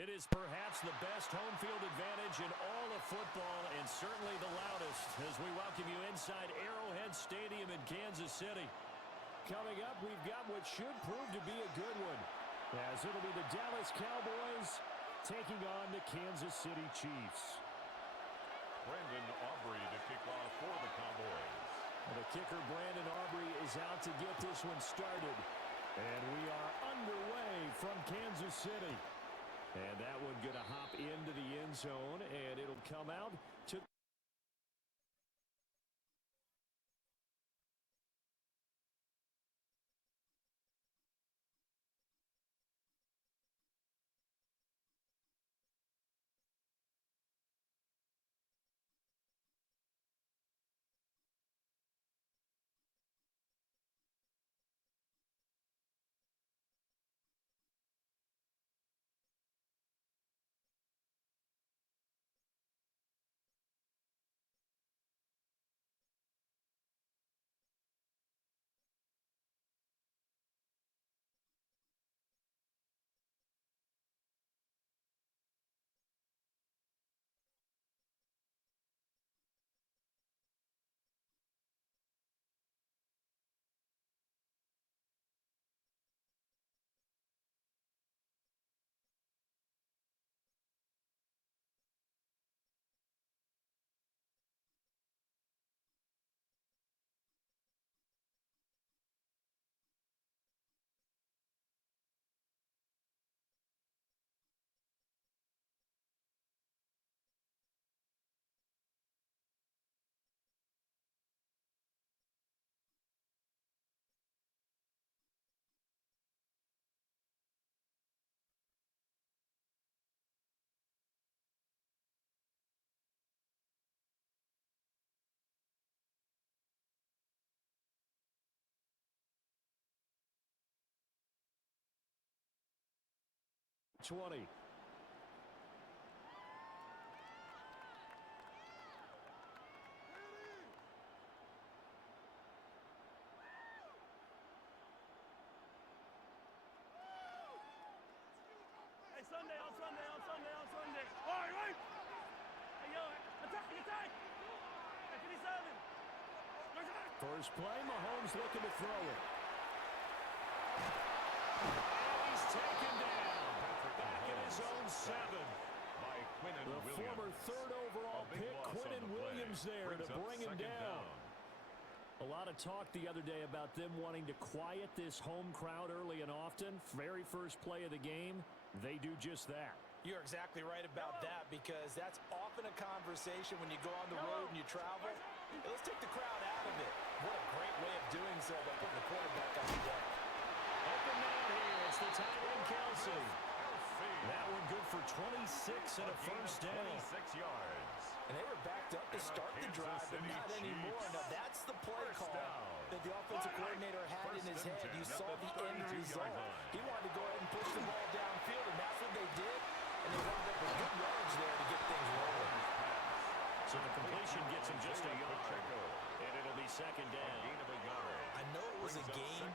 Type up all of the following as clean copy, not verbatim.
It is perhaps the best home field advantage in all of football and certainly the loudest as we welcome you inside Arrowhead Stadium in Kansas City. Coming up, we've got what should prove to be a good one, as it'll be the Dallas Cowboys taking on the Kansas City Chiefs. Brandon Aubrey to kick off for the Cowboys. The kicker, Brandon Aubrey, is out to get this one started. And we are underway from Kansas City. And that one going to hop into the end zone, and it'll come out to... ...20. Hey, Sunday. All right. Hey, yo, attack. Hey, 57. First play, Mahomes looking to throw it. And he's taken down. Back in his own 7. The former third overall pick, Quinnen Williams, there to bring him down. A lot of talk the other day about them wanting to quiet this home crowd early and often. Very first play of the game, they do just that. You're exactly right about that, because that's often a conversation when you go on the road and you travel. Hey, let's take the crowd out of it. What a great way of doing so by putting the quarterback on the deck. Open man here. It's the tight end, Kelsey. That one good for 26 and a first down. 26 yards. And they were backed up to start the drive, but not anymore. Now, that's the play call that the offensive coordinator had in his head. You saw the end result. He wanted to go ahead and push the ball downfield, and that's what they did. And they wound up with good yards there to get things rolling. So the completion gets him just a yard, and it'll be second down. I know it was a game,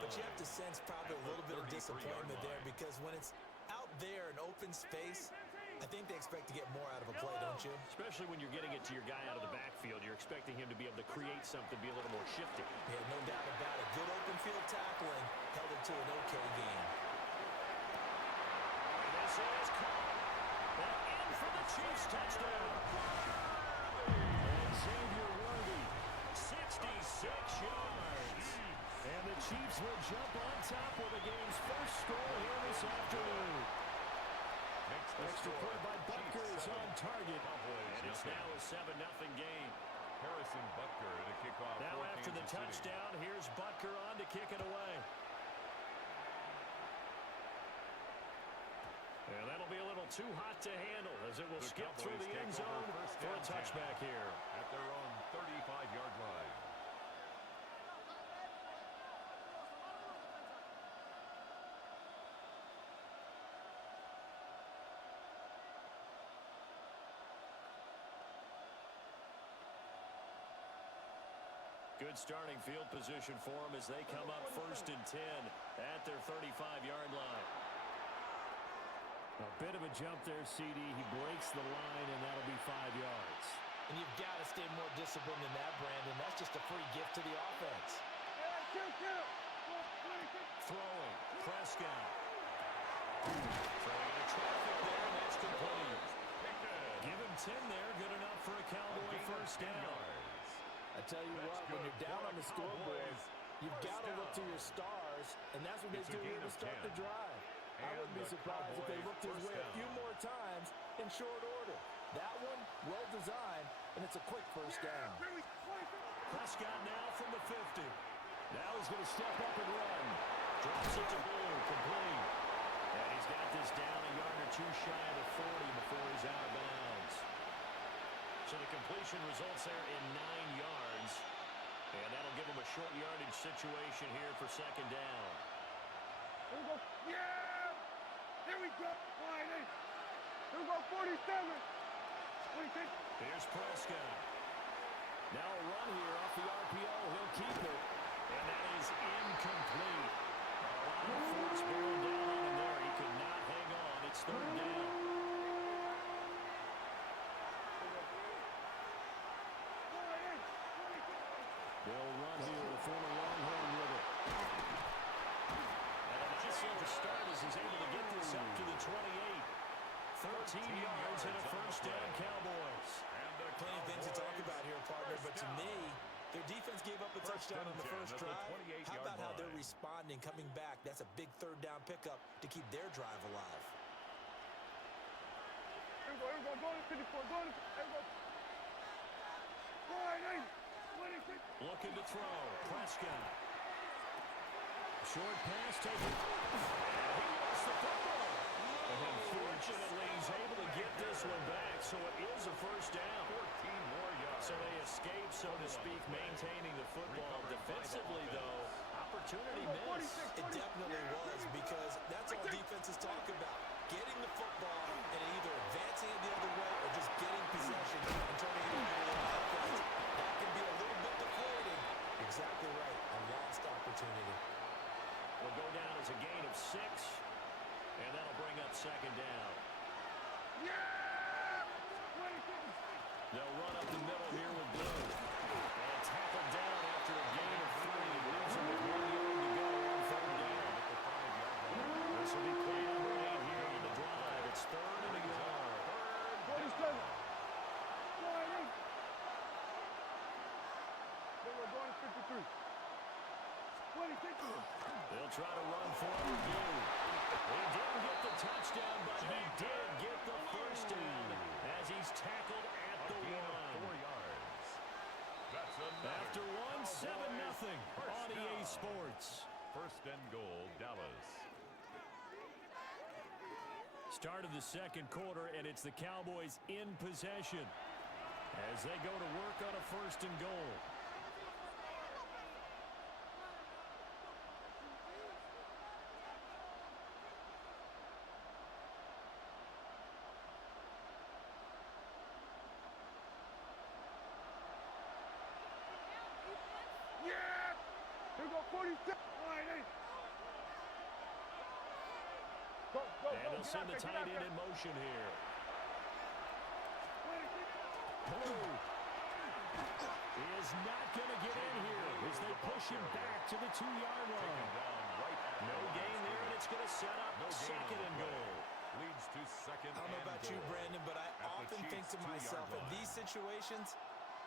but you have to sense probably a little bit of disappointment there, because when it's out there in open space, I think they expect to get more out of a play, don't you? Especially when you're getting it to your guy out of the backfield. You're expecting him to be able to create something, be a little more shifty. Yeah, no doubt about it. Good open field tackling held it to an okay game. This is caught. And in for the Chiefs touchdown. And Xavier Worthy, 66 yards. And the Chiefs will jump on top with the game's first score here this afternoon. Extra point by Butker is on target. And it's now a 7-0 game. Harrison Butker to kick off. Now after the touchdown, here's Butker on to kick it away. And that'll be a little too hot to handle as it will skip through the end zone for a touchback here. At their own 35-yard line. Good starting field position for them as they come up 1st and 10 at their 35-yard line. A bit of a jump there, CD. He breaks the line, and that'll be 5 yards. And you've got to stay more disciplined than that, Brandon. That's just a free gift to the offense. Throwing. Prescott. Throwing into traffic there, and that's complete. Give him 10 there. Good enough for a Cowboy first down. I tell you what, when you're down on the scoreboard, you've got to look to your stars, and that's what they do here to start the drive. I wouldn't be surprised if they looked his way a few more times in short order. That one, well designed, and it's a quick first down. Prescott now from the 50. Now he's going to step up and run. Drops it to Blue, complete. And he's got this down a yard or two shy of the 40 before he's out of bounds. So the completion results there in 9 yards. And that'll give him a short yardage situation here for second down. Here we go. Yeah! Here we go. Line 8. Here we go, 47. 26. Here's Prescott. Now a run here off the RPO. He'll keep it. And that is incomplete. A lot of force bearing down on him there. He could not hang on. It's third down. They'll run here. The former Longhorn with it. And a nice little start as he's able to get this up to the 28. 13 yards and a first down, Cowboys. Plenty of things to talk about here, partner, but to me, their defense gave up a touchdown on the first drive. How about how they're responding, coming back? That's a big third down pickup to keep their drive alive. Here we go, go to 54, go to, here we go. Line 8, 26. Looking to throw, Prescott. Short pass taken. He lost the football. And unfortunately, he's able to get this one back, so it is a first down. 14 more yards. So they escape, so to speak, maintaining the football. Defensively, though, opportunity missed. It definitely was, because that's all defenses talk about. Getting the football and either advancing it the other way or just getting possession and turning it into an offense. That can be a little bit deflating. Exactly right. A lost opportunity. Will go down as a gain of 6, and that'll bring up second down. Yeah! They'll run up the middle here with Blue. And tackled down after a gain of 3. Leaves him with 1 yard to go on third down. This will be play number 8 here on the drive. It's third and a yard. 47. Line 8. Then we're going to 53. 26. They'll try to run forward. Blue. He didn't get the touchdown, but he did get the first down as he's tackled at the 1. 4 yards. That's After 1, 7-0 on EA Sports. First and goal, Dallas. Start of the second quarter, and it's the Cowboys in possession as they go to work on a first and goal. Yeah! Here we go, 46. Line 8. Go, go, And they'll send the tight end in motion here. 26. Blue is not going to get in here as they push him back to the 2-yard line. No gain there, and it's going to set up second and goal. Leads to second I don't know about you, Brandon, but I often think to myself, in these situations,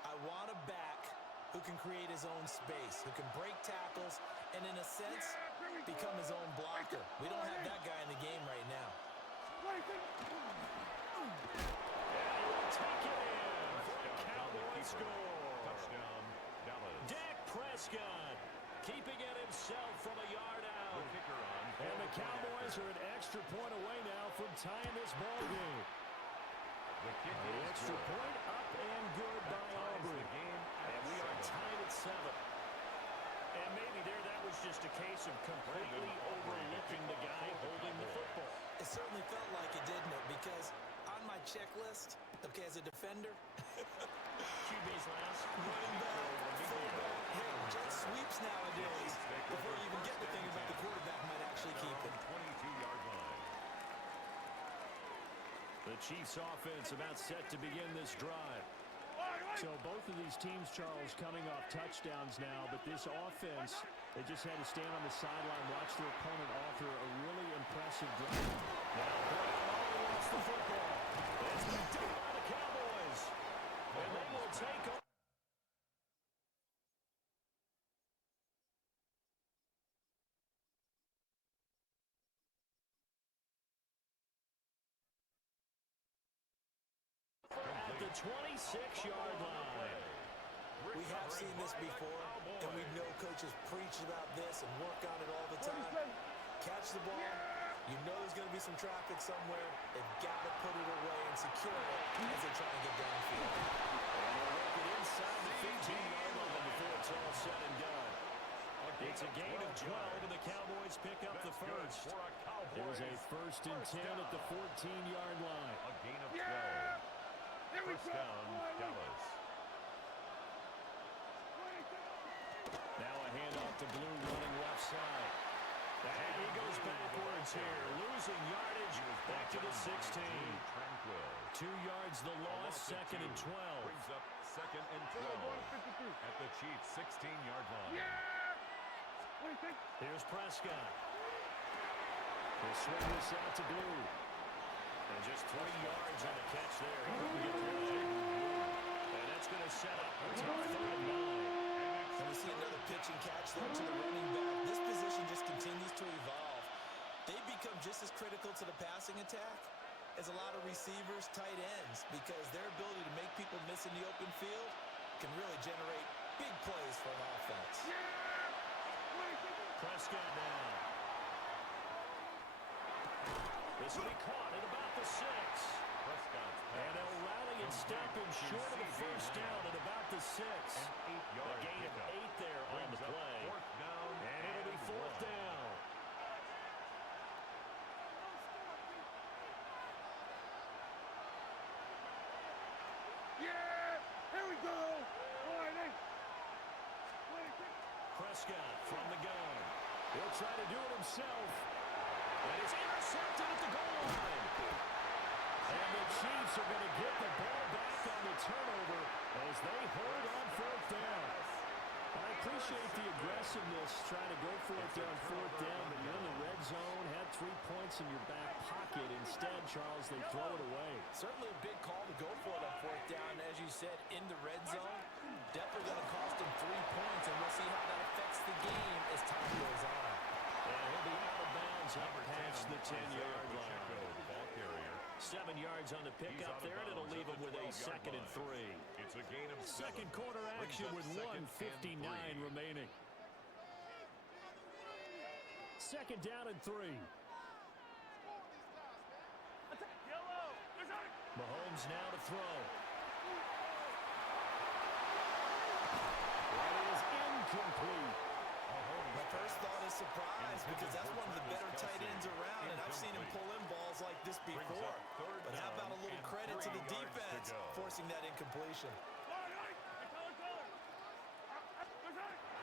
I want a back who can create his own space, who can break tackles, and in a sense, become his own blocker. We don't have that guy in the game right now. 26. And he'll take it in for a Cowboy score. Touchdown, Dallas. Dak Prescott keeping it himself from a yard out. The kicker on. And the Cowboys are an extra point away now from tying this ball game. The kick The is extra good. point up and good by Aubrey. And we are tied at 7. And maybe there that was just a case of completely overlooking the guy holding the football. It certainly felt like it, didn't it? Because on my checklist, okay, as a defender, QB's last. running back, fullback, hey, jet sweeps nowadays, before you even get to think about the quarterback might actually keep it. 22-yard line. The Chiefs offense about set to begin this drive. So both of these teams, Charles, coming off touchdowns now, but this offense, they just had to stand on the sideline, watch their opponent offer a really impressive drive. Now Brown lost the football. It's been done by the Cowboys. And they will take over. At the 26-yard line. We have seen this before, and we know coaches preach about this and work on it all the time. Catch the ball. You know there's going to be some traffic somewhere. They've got to put it away and secure it as they try to get downfield. And they'll work it inside the 15-yard line before it's all said and done. It's a gain of 12, and the Cowboys pick up the first. There's a 1st and 10 at the 14-yard line. A gain of 12. First down, Dallas. Now a handoff to Blue running left side. And he goes backwards here, losing yardage back to the 16. 2 yards the loss, 2nd and 12. Brings up 2nd and 12 at the Chiefs' 16-yard line. Here's Prescott. He'll swing this out to Blue. And just 3 yards on the catch there. He couldn't get through it. And that's going to set up a 3rd and 9. And we see another pitch and catch there to the running back. This position just continues to evolve. They become just as critical to the passing attack as a lot of receivers, tight ends, because their ability to make people miss in the open field can really generate big plays for an offense. Prescott now. This will be caught at about the 6. And they'll rally and stop him short of the first down at about the 6. A gain of 8 there on the play. And it'll be 4th down. Here we go. Prescott from the gun. He'll try to do it himself. And it's intercepted at the goal line. And the Chiefs are going to get the ball back on the turnover as they hold on 4th down. And I appreciate the aggressiveness trying to go for it there on 4th down, but you're in the red zone, had 3 points in your back pocket. Instead, Charles, they throw it away. Certainly a big call to go for it on 4th down. As you said, in the red zone, definitely going to cost them 3 points, and we'll see how that affects the game as time goes on. And he'll be out of bounds up past the 10-yard line. 7 yards on the pickup there, and it'll leave him with a 2nd and 3. It's a gain of 7. Second quarter action with 1:59 remaining. 2nd down and 3. Mahomes now to throw. That is incomplete. My first thought is surprise, because that's one of the better tight ends around, and I've seen him pull in balls like this before. But how about a little credit to the defense forcing that incompletion?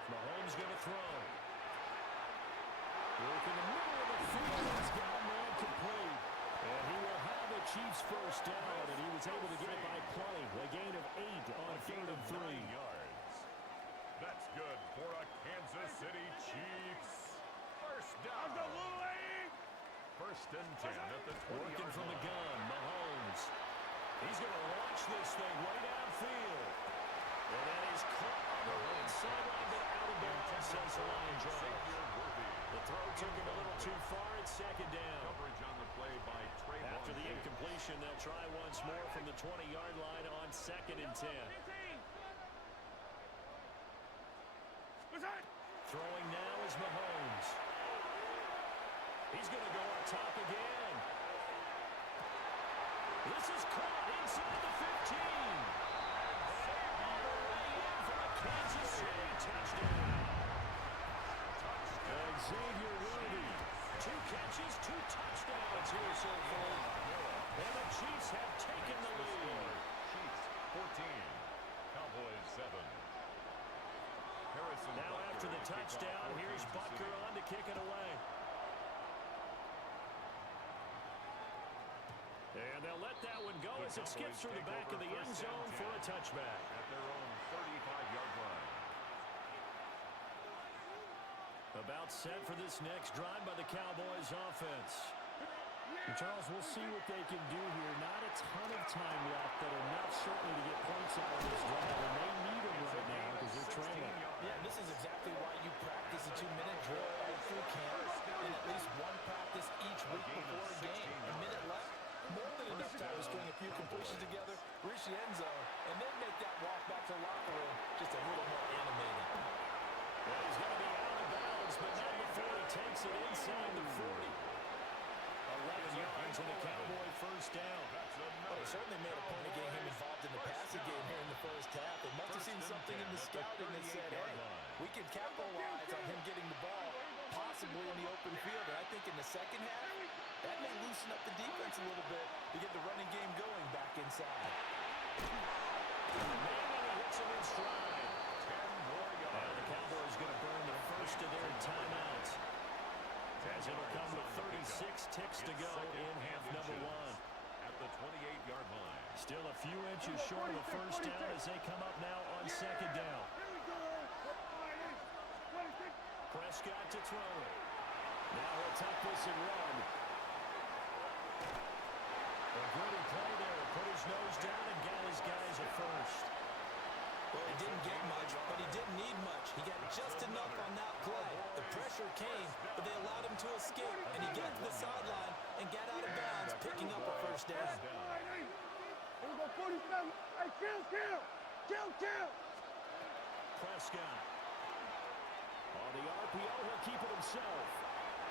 Mahomes going to throw. Work in the middle of the field. He's got man complete. And he will have a Chiefs first down, and he was able to get it by play. A gain of 8 on 3rd and 3. That's good for a Kansas City Chiefs. First down. 1st and 10 at the 20-yard line. Working from the gun, Mahomes. He's going to launch this thing way downfield. And that is caught on the right sideline, but out of bounds, says the line drive. The throw took him a little too far. It's 2nd down. Coverage on the play by Trey. After the incompletion, they'll try once more from the 20-yard line on 2nd and 10. Throwing now is Mahomes. He's going to go up top again. This is caught inside the 15. And all the way in for a Kansas City touchdown. Xavier Worthy. 2 catches, 2 touchdowns here so far. And the Chiefs have taken the lead. Chiefs 14. Cowboys 7. Now after the touchdown, here's Butker on to kick it away. And they'll let as it skips through the back of the end zone for a touchback. At their own 35-yard line. About set for this next drive by the Cowboys offense. And Charles, we'll see what they can do here. Not a ton of time left, but enough certainly to get points out of this drive. And they need them right now because they're trailing. Yeah, this is exactly why you practice a 2-minute drill all through camp and at least one practice each week before a game. A minute left, more than enough time to string a few completions together, reach the end zone, and then make that walk back to the locker room just a little more animated. Well, he's going to be out of bounds, but not before he takes it inside the 40. 11 yards and a Cowboy first down. Well, they certainly made a point of getting him involved in the passing game here in the first half. They must have seen something in the scouting that said, hey, we can capitalize on him getting the ball, possibly in the open field. And I think in the second half, that may loosen up the defense a little bit to get the running game going back inside. Maybe he hits him in stride. 10 more yards. And the Cowboys going to burn the first of their timeouts, as it'll come with 36 ticks to go in half number one. At the 28-yard line. Still a few inches short of a first down as they come up now on second down. Prescott to throw it. Now he'll take this and run. A gritty play there. Put his nose down and got his guys at first. Well, he didn't get much, but he didn't need much. He got just enough on that play. The pressure came, but they allowed him to escape, and he got to the sideline and got out of bounds, picking up a first down. Here we go, 47. Hey, kill. Prescott. On the RPO, he'll keep it himself.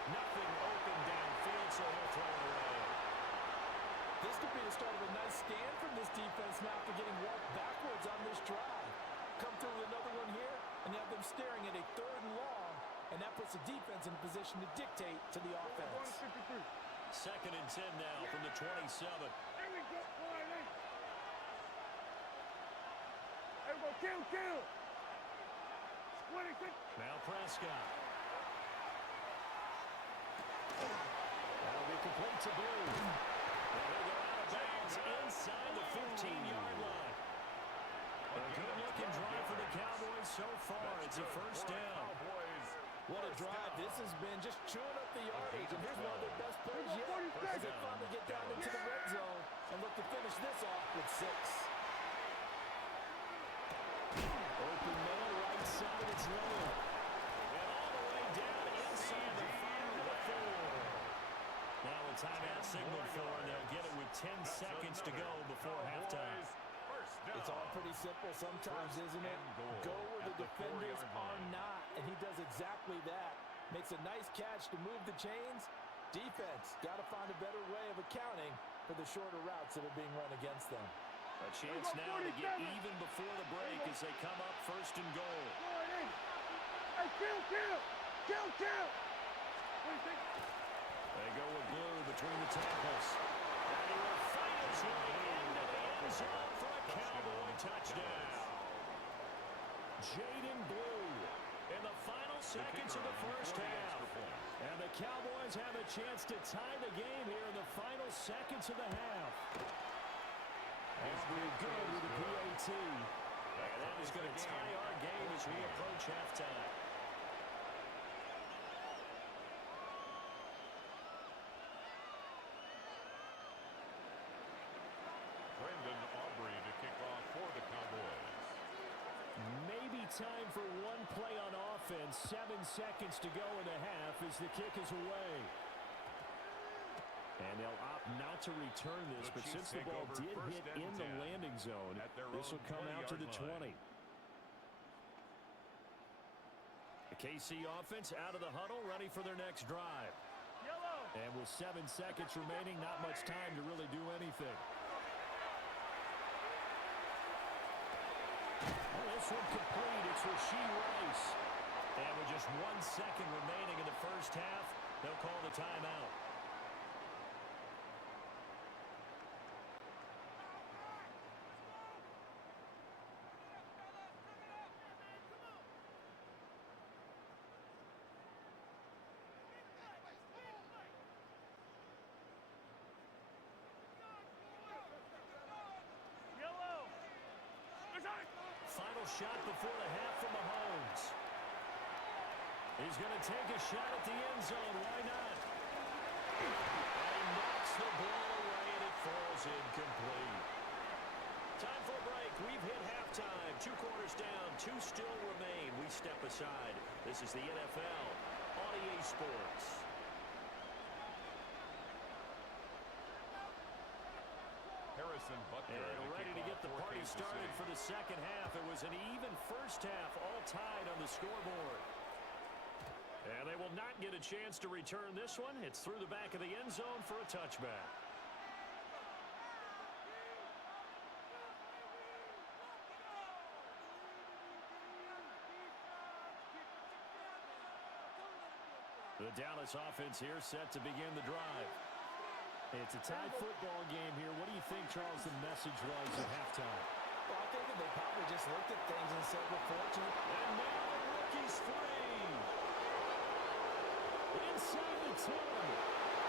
Nothing open downfield, so he'll throw it away. This could be the start of a nice stand from this defense now after getting walked backwards on this drive. Come through with another one here, and you have them staring at a 3rd and long, and that puts the defense in a position to dictate to the offense. Second and 10 now from the 27. Here we go, kill. 26. Now Prescott. That'll be complete to Blue. And he'll go out of bounds inside the 15-yard line. A good-looking drive for the Cowboys so far. It's a first down. What a drive this has been, just chewing up the yardage. And here's one of their best plays yet as they finally get down into the red zone and look to finish this off with 6. Open middle, right side, it's Lillard. And all the way down inside the 5 to 4. Now a timeout signal for, and they'll get it with 10 seconds to go before halftime. It's all pretty simple sometimes, isn't it? Go where the defenders are not, and he does exactly that. Makes a nice catch to move the chains. Defense got to find a better way of accounting for the shorter routes that are being run against them. A chance now to get even before the break as they come up first and goal. Hey, kill. They go with Blue between the tackles. And he will find his way into the end zone for a Cowboy touchdown. Jaden Blue in the final seconds of the first half. And the Cowboys have a chance to tie the game here in the final seconds of the half. Aubrey good with the PAT. And that is going to tie our game as we approach halftime. Aubrey to kick off for the Cowboys. Maybe time for one play on offense. 7 seconds to go in the half as the kick is away. And they'll opt not to return this, but since the ball did hit in the landing zone, this will come out to the 20. The KC offense out of the huddle, ready for their next drive. And with 7 seconds remaining, not much time to really do anything. Well, this one complete. It's Rashee Rice. And with just 1 second remaining in the first half, they'll call the timeout. final shot before the half from Mahomes. He's going to take a shot at the end zone. Why not? And he knocks the ball away, and it falls incomplete. Time for a break. We've hit halftime. 2 quarters down. 2 still remain. We step aside. This is the NFL on EA Sports. And ready to get the party started for the second half. It was an even first half, all tied on the scoreboard. And they will not get a chance to return this one. It's through the back of the end zone for a touchback. The Dallas offense here set to begin the drive. It's a tied football game here. What do you think, Charles, the message was at halftime? Well, I think that they probably just looked at things and said, we're fortunate. And now the rookie's free. Inside the 10.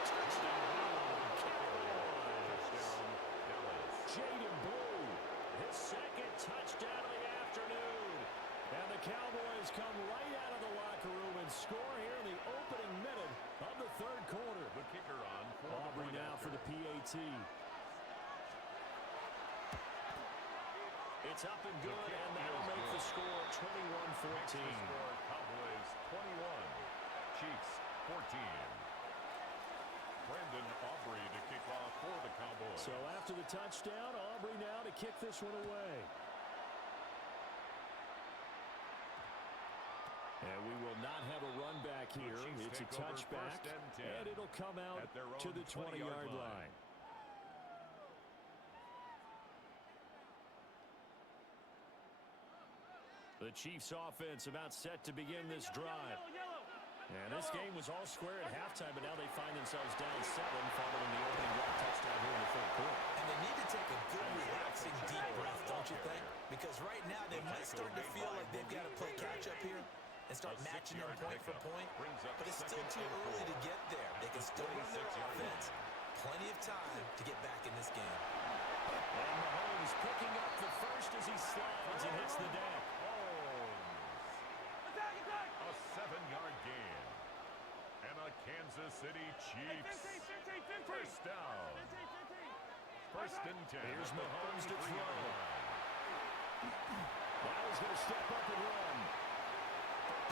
Touchdown, Cowboys. Jaden Blue, his second touchdown of the afternoon. And the Cowboys come right out of the locker room and score here in the opening minute of the third quarter. The kicker on for Aubrey now for the PAT. It's up and good, and that'll make the score 21-14. Cowboys 21, Chiefs 14. Brandon Aubrey to kick off for the Cowboys. So after the touchdown, Aubrey now to kick this one away. And we will not have a run back here. It's a touchback, and it'll come out to the 20-yard line. The Chiefs offense about set to begin this drive. And this game was all square at halftime, but now they find themselves down 7 following the opening drive touchdown here in the third quarter. And they need to take a good, relaxing, deep breath, don't you think? Because right now they might start to feel like they've got to play catch-up here and start matching them point for point. But it's still too early to get there. They can still run their offense. Plenty of time to get back in this game. And Mahomes picking up the first as he slides and hits the deck. A 7-yard gain. And a Kansas City Chiefs first down. First and 10. Here's Mahomes to throw. Now he's going to step up and run.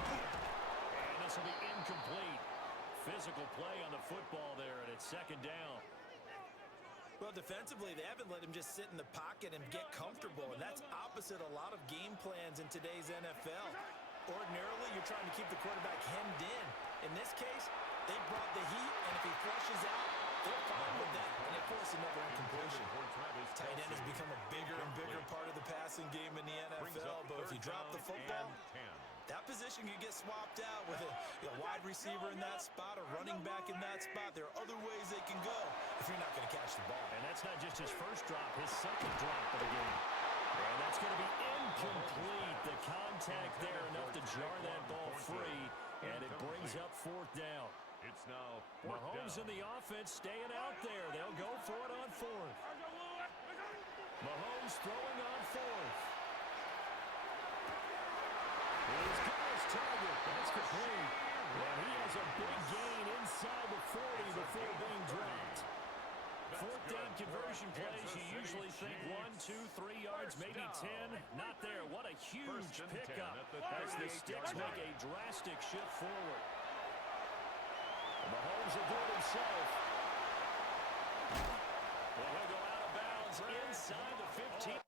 And this will be incomplete. Physical play on the football there, and it's second down. Well, defensively, they haven't let him just sit in the pocket and get comfortable, and that's opposite a lot of game plans in today's NFL. Ordinarily, you're trying to keep the quarterback hemmed in. In this case, they brought the heat, and if he flushes out, they're fine with that, and they force another incompletion. Tight end has become a bigger and bigger part of the passing game in the NFL, but if you drop the football, that position can get swapped out with a wide receiver in that spot, a running back in that spot. There are other ways they can go if you're not going to catch the ball. And that's not just his first drop, his second drop of the game. And that's going to be incomplete. The contact there enough to jar that ball free, and it brings up fourth down. It's now Mahomes in the offense staying out there. They'll go for it on fourth. Mahomes throwing on fourth. He's got his target. That's complete. And he has a big gain inside the 40 before being dropped. Fourth down conversion plays, you usually think 1, 2, 3 yards, maybe 10. Not there. What a huge pickup as the Sticks make a drastic shift forward. Mahomes will do it himself. Well, he'll go out of bounds inside the 15.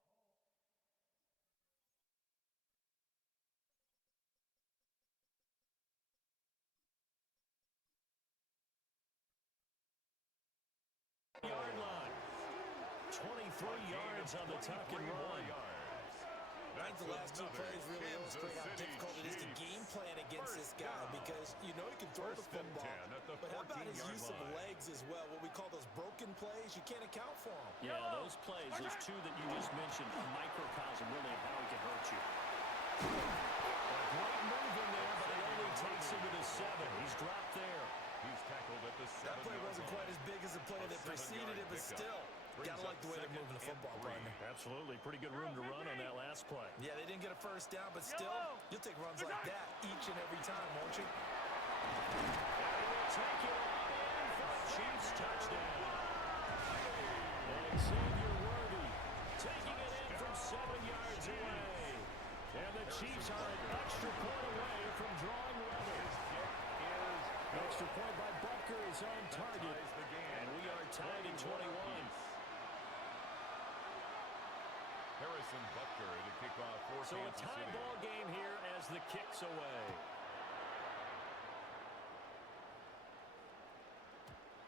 Yard line. 23 yards on the tuck and run. I think the last 2 plays really illustrate how difficult it is to game plan against this guy because you know he can throw the football, but how about his use of legs as well? What we call those broken plays, you can't account for them. Yeah, those plays, those 2 that you just mentioned, a microcosm really of how he can hurt you. A great move in there, but it only takes him to the 7. He's dropped there. He's tackled at the 7. That play wasn't quite as big as the play that preceded it, but still, Brings Gotta like the way they're moving the football, partner. Absolutely. Pretty good room to run on that last play. Yeah, they didn't get a first down, but still, you'll take runs like that each and every time, won't you? Take it on in for a Chiefs touchdown. And Xavier Worthy taking it in from 7 yards away. And the Chiefs are an extra point away from drawing level. Extra point by Butker is on target. And we are tied at 21. Harrison Butker to kick off for So a Kansas tie City. ball game here as the kick's away.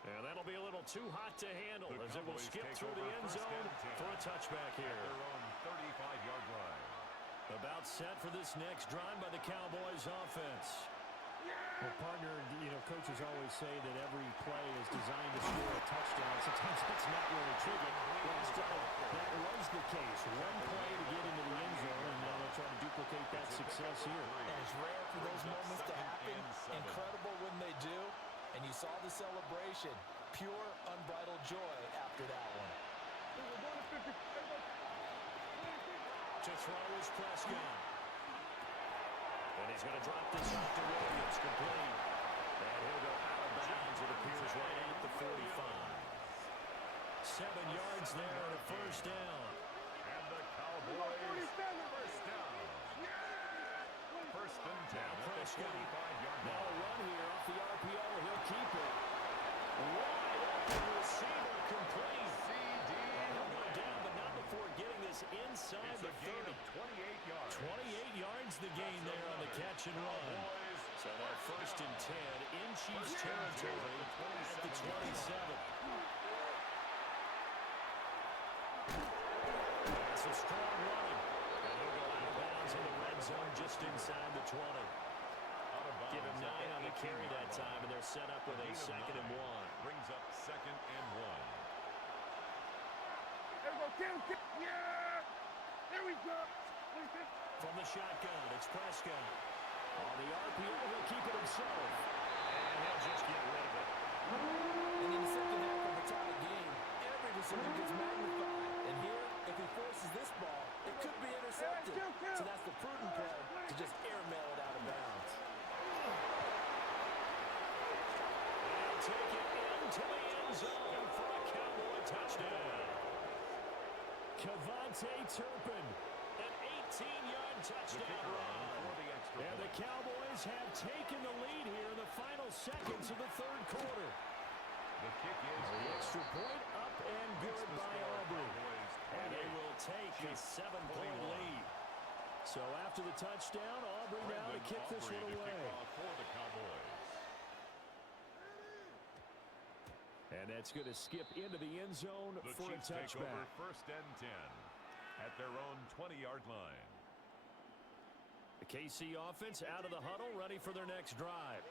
And that'll be a little too hot to handle as it will skip through the end zone for a touchback here. At their own 35-yard line. About set for this next drive by the Cowboys offense. Well, partner, coaches always say that every play is designed to score a touchdown. Sometimes that's not really true. Last time, that was the case. One play to get into the end zone, and now they'll try to duplicate that success here. And it's rare for those moments to happen. Incredible when they do. And you saw the celebration. Pure, unbridled joy after that one. To throw is Prescott. And he's going to drop this off to Williams, complete. And he'll go out of bounds, it appears, right at the 45. 7 yards there and a first down. And the Cowboys first down. First and 10 at the 45-yard Now a line. run here off the RPO. He'll keep it. Wide open receiver, complete. And he'll go down, but not before getting this inside the 30. 28 yards. 28 yards the gain there on the catch and run. So that first and 10 in Chiefs territory at the 27. That's a strong running. And he'll go out of bounds in the red zone just inside the 20. Give him 9 on the carry that time, and they're set up with a 2nd and 1. Brings up 2nd and 1. There we go, yeah! There we go! From the shotgun, it's Prescott. On the RPO, he'll keep it himself. And he'll just get rid of it. And in the second half of a tie game, every decision gets magnified. And here, if he forces this ball, it could be intercepted. So that's the prudent play to just airmail it out of bounds. They'll take it into the end zone for a Cowboy touchdown. Kevontae Turpin, an 18-yard touchdown run. And the Cowboys have taken the lead here in the final seconds of the third quarter. The kick is The extra point up and good by Aubrey. And they will take a 7-point lead. So after the touchdown, Aubrey now to kick this one away. For the Cowboys. And that's going to skip into the end zone The for a Chiefs take over touchback. first and 10 at their own 20-yard line. The KC offense out of the huddle, ready for their next drive.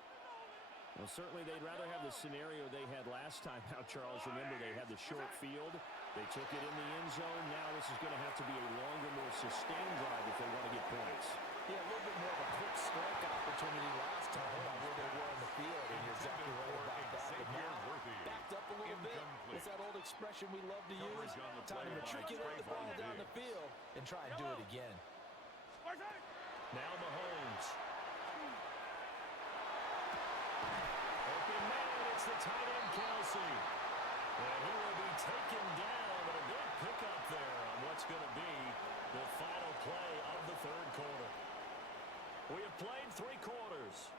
Well, certainly they'd rather have the scenario they had last time out, Charles. Remember, they had the short field. They took it in the end zone. Now this is going to have to be a longer, more sustained drive if they want to get points. Yeah, a little bit more of a quick strike opportunity last time about where they were in the field, and you're exactly right about that. But now, backed up a little bit. What's that old expression we love to use? Time to matriculate the ball down the field and try and do it again. Now Mahomes. Open man, it's the tight end, Kelsey. And he will be taken down, but a good pickup there on what's going to be the final play of the third quarter. We have played 3 quarters.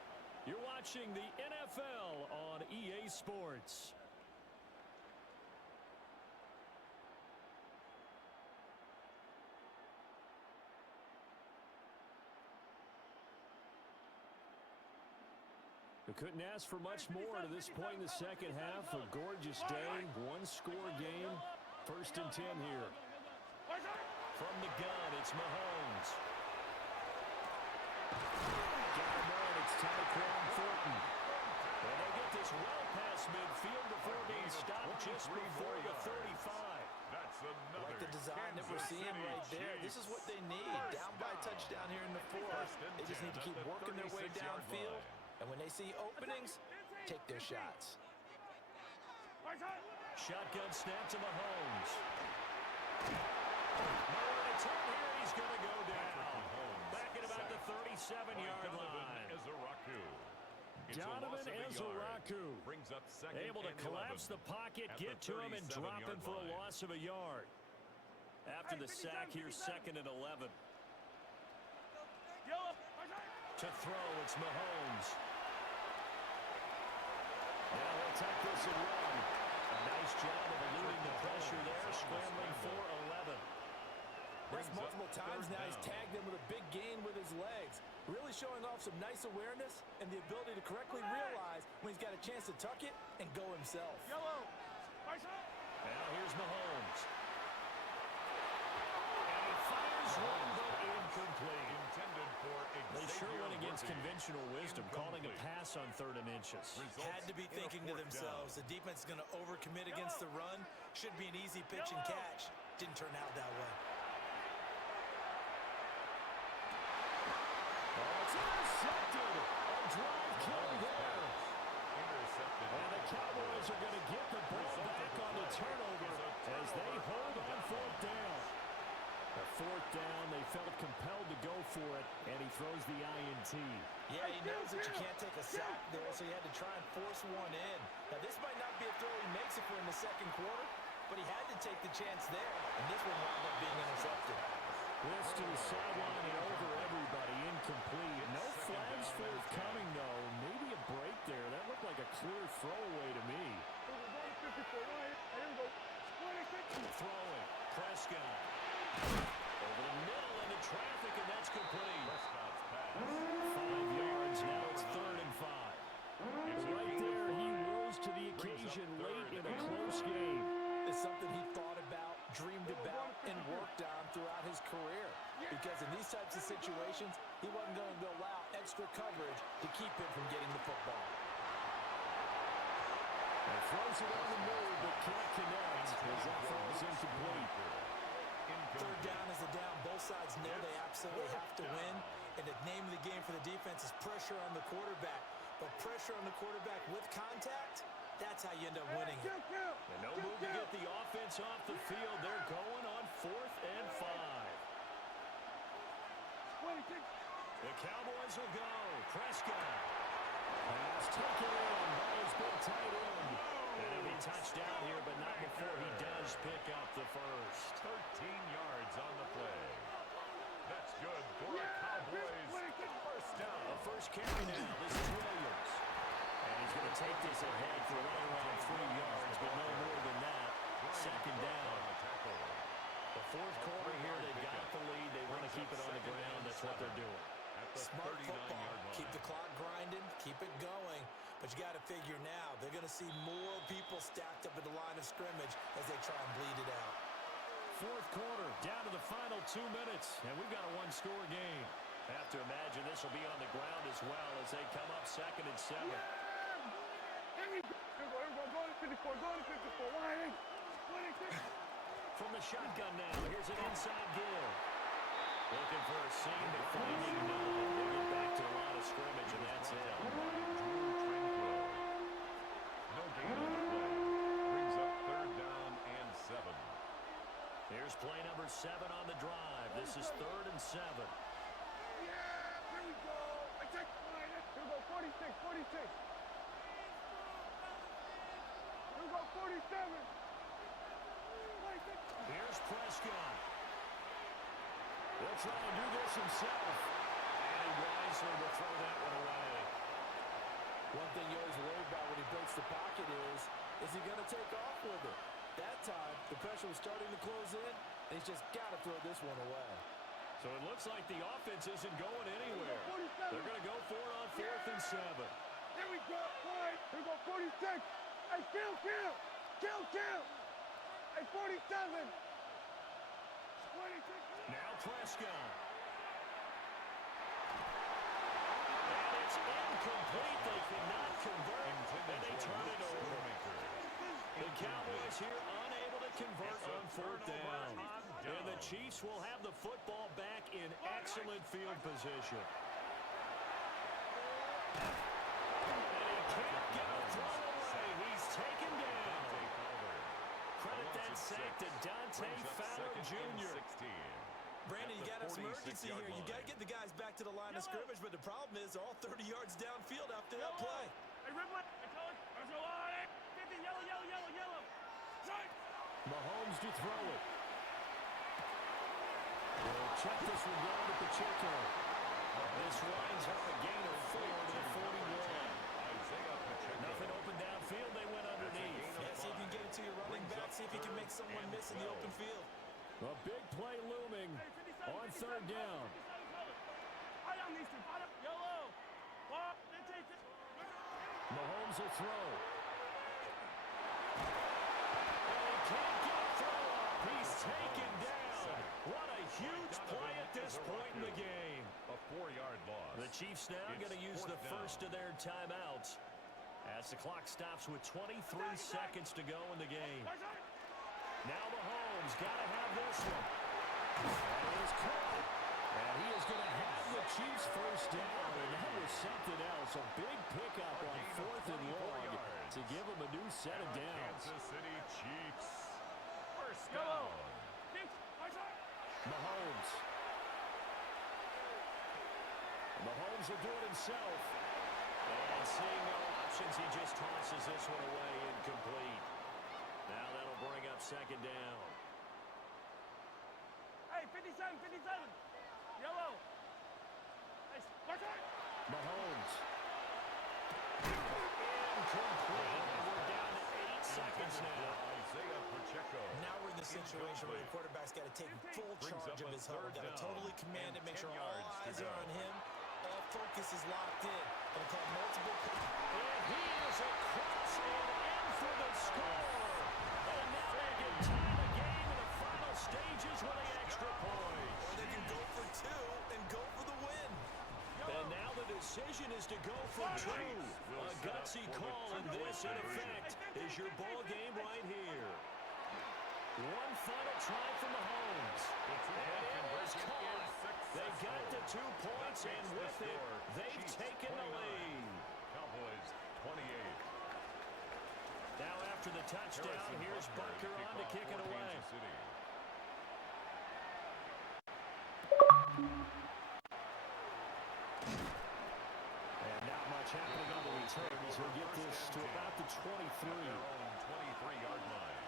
You're watching the NFL on EA Sports. We couldn't ask for much more to this point in the second half. A gorgeous day, 1-score game. First and 10 here. From the gun, it's Mahomes. Got him on, it's Tyquan Thornton. And they get this well past midfield before being stopped just before the 35. That's another Like the design that we're seeing right there. This is what they need. Down by a touchdown here in the fourth. They just need to keep working their way downfield. And when they see openings, take their shots. Shotgun snap to Mahomes. Nowhere to turn here. He's going to go down. Back at about the 37-yard line. Donovan Ezaraku brings up second able to and collapse 11 the pocket, get to him, and drop him for a loss of a yard. After the sack here, second and 11. To throw, it's Mahomes. Now he'll take this and run. A nice job of eluding the pressure there, scrambling for 11. That's multiple times now he's tagged him with a big gain with his legs. Really showing off some nice awareness and the ability to correctly realize when he's got a chance to tuck it and go himself. Now here's Mahomes. And he fires one, but incomplete. Intended for They sure went against Xavier conventional wisdom, calling a pass on 3rd and inches. Had to be thinking to themselves, the defense is going to overcommit against the run. Should be an easy pitch and catch. Didn't turn out that way. It's intercepted. A drive kill there. Intercepted. And the Cowboys are going to get the ball back on the turnover as they hold on 4th down. The 4th down, they felt compelled to go for it, and he throws the INT. Yeah, he knows that you can't take a sack there, so he had to try and force one in. Now, this might not be a throw he makes it for in the second quarter, but he had to take the chance there, and this one wound up being intercepted. This to the sideline and over everybody, incomplete. No flags forthcoming, though. Maybe a break there. That looked like a clear throwaway to me. Throwing, Prescott. Over the middle into traffic, and that's complete. 5 yards, now it's 3rd and 5. Right there, he rose to the occasion late in a close game. It's something he thought about, dreamed about, and worked on throughout his career. Because in these types of situations, he wasn't going to allow extra coverage to keep him from getting the football. And throws it on the move, but can't connect as that falls incomplete. 3rd down is a down. Both sides know they absolutely have to win. And the name of the game for the defense is pressure on the quarterback. But pressure on the quarterback with contact, that's how you end up winning it. And no move to get the offense off the field. They're going on 4th and 5. The Cowboys will go. Prescott. Pass taken in by his big tight end. And he'll be touchdown here, but not before he does pick up the first. 13 yards on the play. That's good for a Cowboys first down. The first carry now. This is Williams. And he's going to take this ahead for right around 3 yards, but no more than that. 2nd down. The 4th quarter here, they've got the lead. They want to keep it on the ground. That's what they're doing. Smart football. Keep the clock grinding, keep it going. But you got to figure now, they're going to see more people stacked up at the line of scrimmage as they try and bleed it out. 4th quarter, down to the final 2 minutes, and we've got a one-score game. Have to imagine this will be on the ground as well as they come up 2nd and 7. From the shotgun now, here's an inside give. Looking for a seam, but finding none. They get back to the line of scrimmage, and that's it. No gain on the play. Brings up 3rd down and 7. Here's play number 7 on the drive. This is 3rd and 7. Yeah, here we go. I take the line. Here we go, 46, 46. Here we go, 47. 26. Here's Prescott. He'll try and do this himself. And he wisely will throw that one away. One thing you always worry about when he breaks the pocket is he going to take off with it? That time, the pressure was starting to close in, and he's just got to throw this one away. So it looks like the offense isn't going anywhere. They're going to go for it on 4th and 7. Here we go, boys. Here we go, 46. Hey, kill. Hey, 47. 26. Now Prescott. And it's incomplete. They cannot convert, and they turn it over. The Cowboys here unable to convert on 4th down. And the Chiefs will have the football back in excellent field position. And he can't get a throw away. He's taken down. get that sack to Dante Fowler Jr. Brandon, you got an emergency here. You got to get the guys back to the line of scrimmage, but the problem is they're all 30 yards downfield after that play. Hey, Ridley, I told you. There's a line. 50, yellow. Strike. Mahomes to throw it. We'll check this one down to Pacheco. This winds up a gain of 4 to the 41. Nothing open downfield. They went underneath. Yeah, see if you can get it to your running back. See if you can make someone miss in the open field. A big play looming on third down. Mahomes will throw. And he can't get a throw up. He's taken down. What a huge play at this point in the game. A 4-yard loss. The Chiefs now going to use the first of their timeouts as the clock stops with 23 seconds to go in the game. Now Mahomes got to have this one. That is caught. And he is going to have the Chiefs first down. And that was something else. A big pickup on 4th and long to give them a new set of downs. Kansas City Chiefs. First down. Mahomes. Mahomes will do it himself. And seeing no options, he just tosses this one away incomplete. Now that'll bring up second down. Hey, 57. Yellow. Hey, Mahomes. Incomplete. We're down to 8 seconds now. Isaiah Pacheco. Now we're in the situation where the quarterback's got to take full charge of his huddle. Got to totally command it, make sure all eyes are on him. All focus is locked in. Going to call multiple plays. And he is across and in for the score. And now they can tie the game in the final stages with the extra point. Or they can go for 2 and go for the win. And now the decision is to go for 2. A gutsy call, and this, in effect, is your ball game right here. One final try from Mahomes. And it was caught. They got the 2 points, and with it, they've taken the lead. Cowboys 28. Now after the touchdown, here's Barker on to kick it away. And not much happening on the return as he'll get this to about the 23. 23-yard line.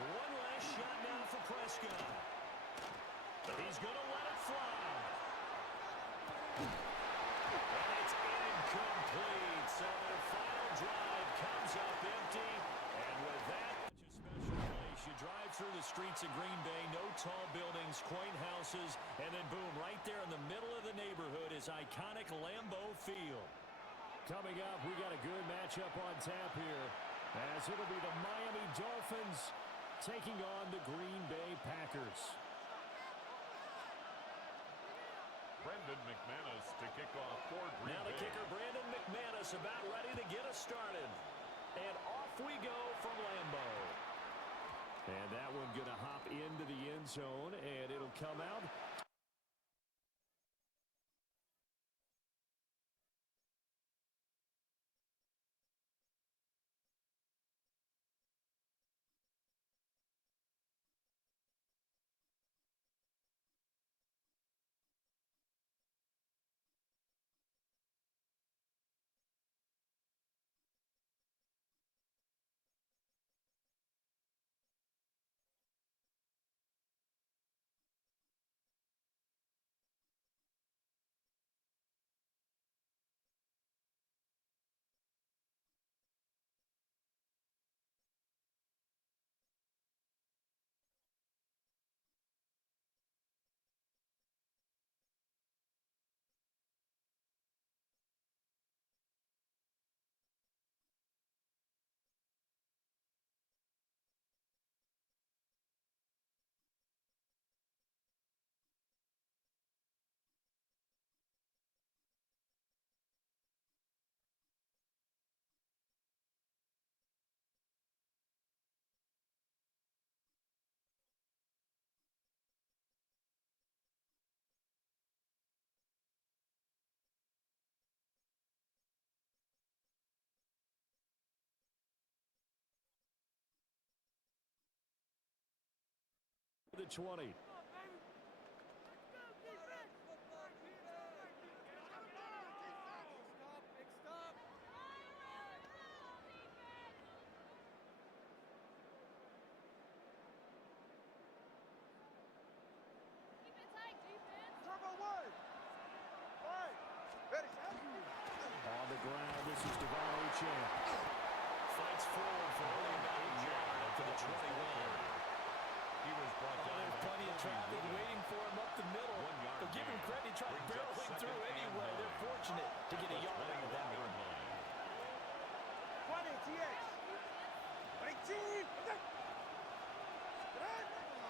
One last shot now for Prescott. He's going to let it fly. And it's incomplete. So their final drive comes up empty. And with that, such a special place. You drive through the streets of Green Bay, no tall buildings, quaint houses, and then boom, right there in the middle of the neighborhood is iconic Lambeau Field. Coming up, we got a good matchup on tap here, as it'll be the Miami Dolphins taking on the Green Bay Packers. Brendan McManus to kick off for Green Bay. Now the kicker, Brandon McManus, about ready to get us started. And off we go from Lambeau. And that one going to hop into the end zone, and it'll come out the 20. On the ground, this is Devon Achane. Fights forward for only about a yard to the 21. He was brought down. There's plenty of traffic waiting for him up the middle. 1 yard But give him gain. credit, he tried Brings up barreling through second and anyway. They're 9. fortunate to get a yard out of that one. 20, TX. 18.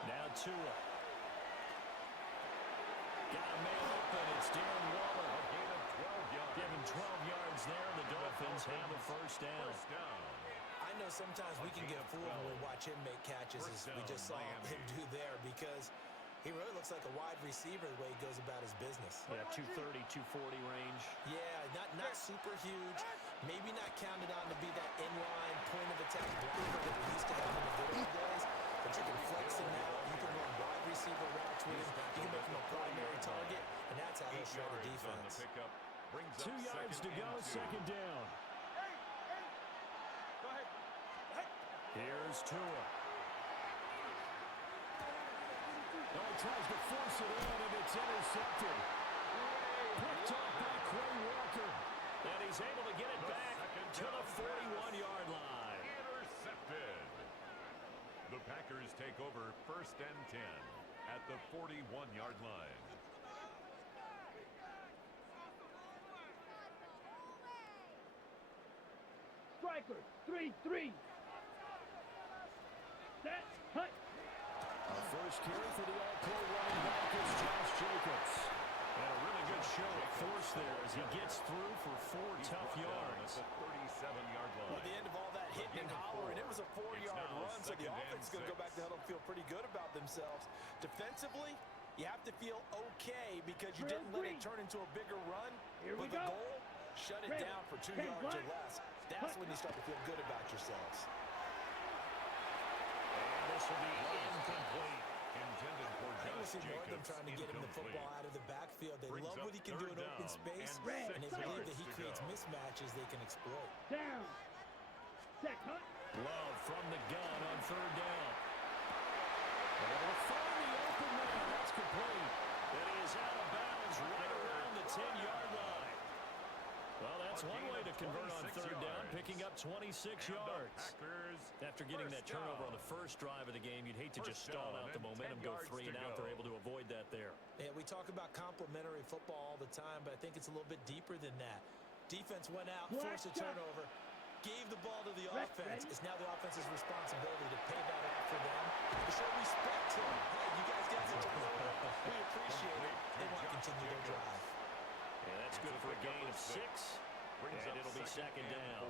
Now Tua. Got a man open. It's Darren Waller. A gain of 12 yards. Give him 12 yards there. The Dolphins have a first down. First down. I know sometimes we can get fooled when we watch him make catches, as we just saw him do there, because he really looks like a wide receiver the way he goes about his business. Yeah, 230, 240 range. Yeah, not super huge. Maybe not counted on to be that inline point-of-attack blocker that we used to have in the good old days. But you can flex him out. You can run wide receiver routes with him. You can make him a primary target, and that's how he'll shred a defense. 2 yards to go, second down. Go ahead. Here's Tua. Oh, he tries to force it in, and it's intercepted. Picked off by Quay Walker. And he's able to get it back to the 41-yard line. Intercepted. The Packers take over first and 10 at the 41-yard line. Striker, 3-3. Set, cut. Our first carry for the All-Pro running back is Josh Jacobs. And a really good show of force there as he gets through for 4 tough yards. At the 37-yard line. Well, at the end of all that hitting and hollering, it was a 4-yard run, so the offense is going to go back to huddle and feel pretty good about themselves. Defensively, you have to feel okay because you didn't let it turn into a bigger run. But the goal, shut it down for 2 yards or less. That's when you start to feel good about yourselves. And this will be incomplete. Intended for I Josh see more of them Jacobs. trying to get him the football out of the backfield. They Brings love up what he can do in third open down space, and and they 6 believe that yards he to creates go. mismatches they can exploit. Down. Set, cut. Love from the gun on third down. Able to find the open man. That's complete. And he is out of bounds right around the 10-yard line. Well, that's one way to convert on third down, picking up 26 yards. After getting that turnover on the first drive of the game, you'd hate to just stall out the momentum, go 3 and out. They're able to avoid that there. Yeah, we talk about complementary football all the time, but I think it's a little bit deeper than that. Defense went out, forced a turnover, gave the ball to the offense. It's now the offense's responsibility to pay that off for them, to show respect to them. Hey, you guys got the turnover. We appreciate it. They want to continue their drive. Yeah, that's good for a gain of 6. And it'll be second down.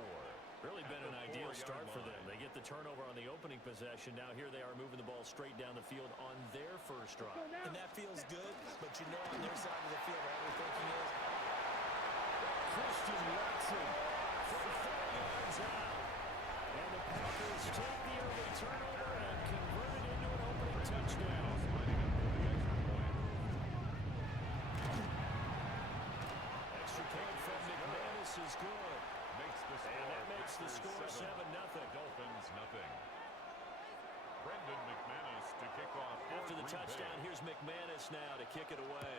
Really been an ideal start for them. They get the turnover on the opening possession. Now here they are moving the ball straight down the field on their first drive. And that feels good, but you know on their side of the field, all they're thinking is, Christian Watson from 4 yards out. And the Packers take the early turnover and convert it into an opening touchdown. Extra point from McManus is good. And that makes the score 7-0. Dolphins nothing. Brendan McManus to kick off. After the touchdown, here's McManus now to kick it away.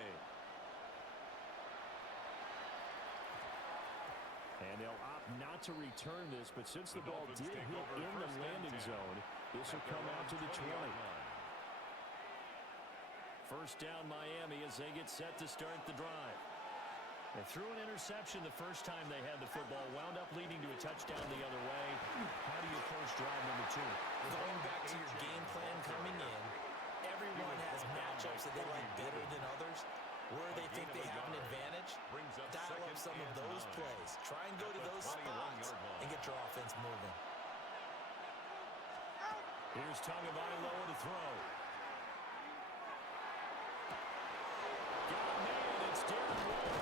And they'll opt not to return this, but since the ball did hit in the landing zone, this will come out to the 20. First down Miami as they get set to start the drive. They threw an interception the first time they had the football, wound up leading to a touchdown the other way. How do you approach drive number 2? going back to your game plan coming in, everyone has matchups that they like better than others. Where they think they have an advantage, dial up some of those plays. Try and go to those spots and get your offense moving. Here's Tagovailoa to throw. Got a man, it's Darren Waller.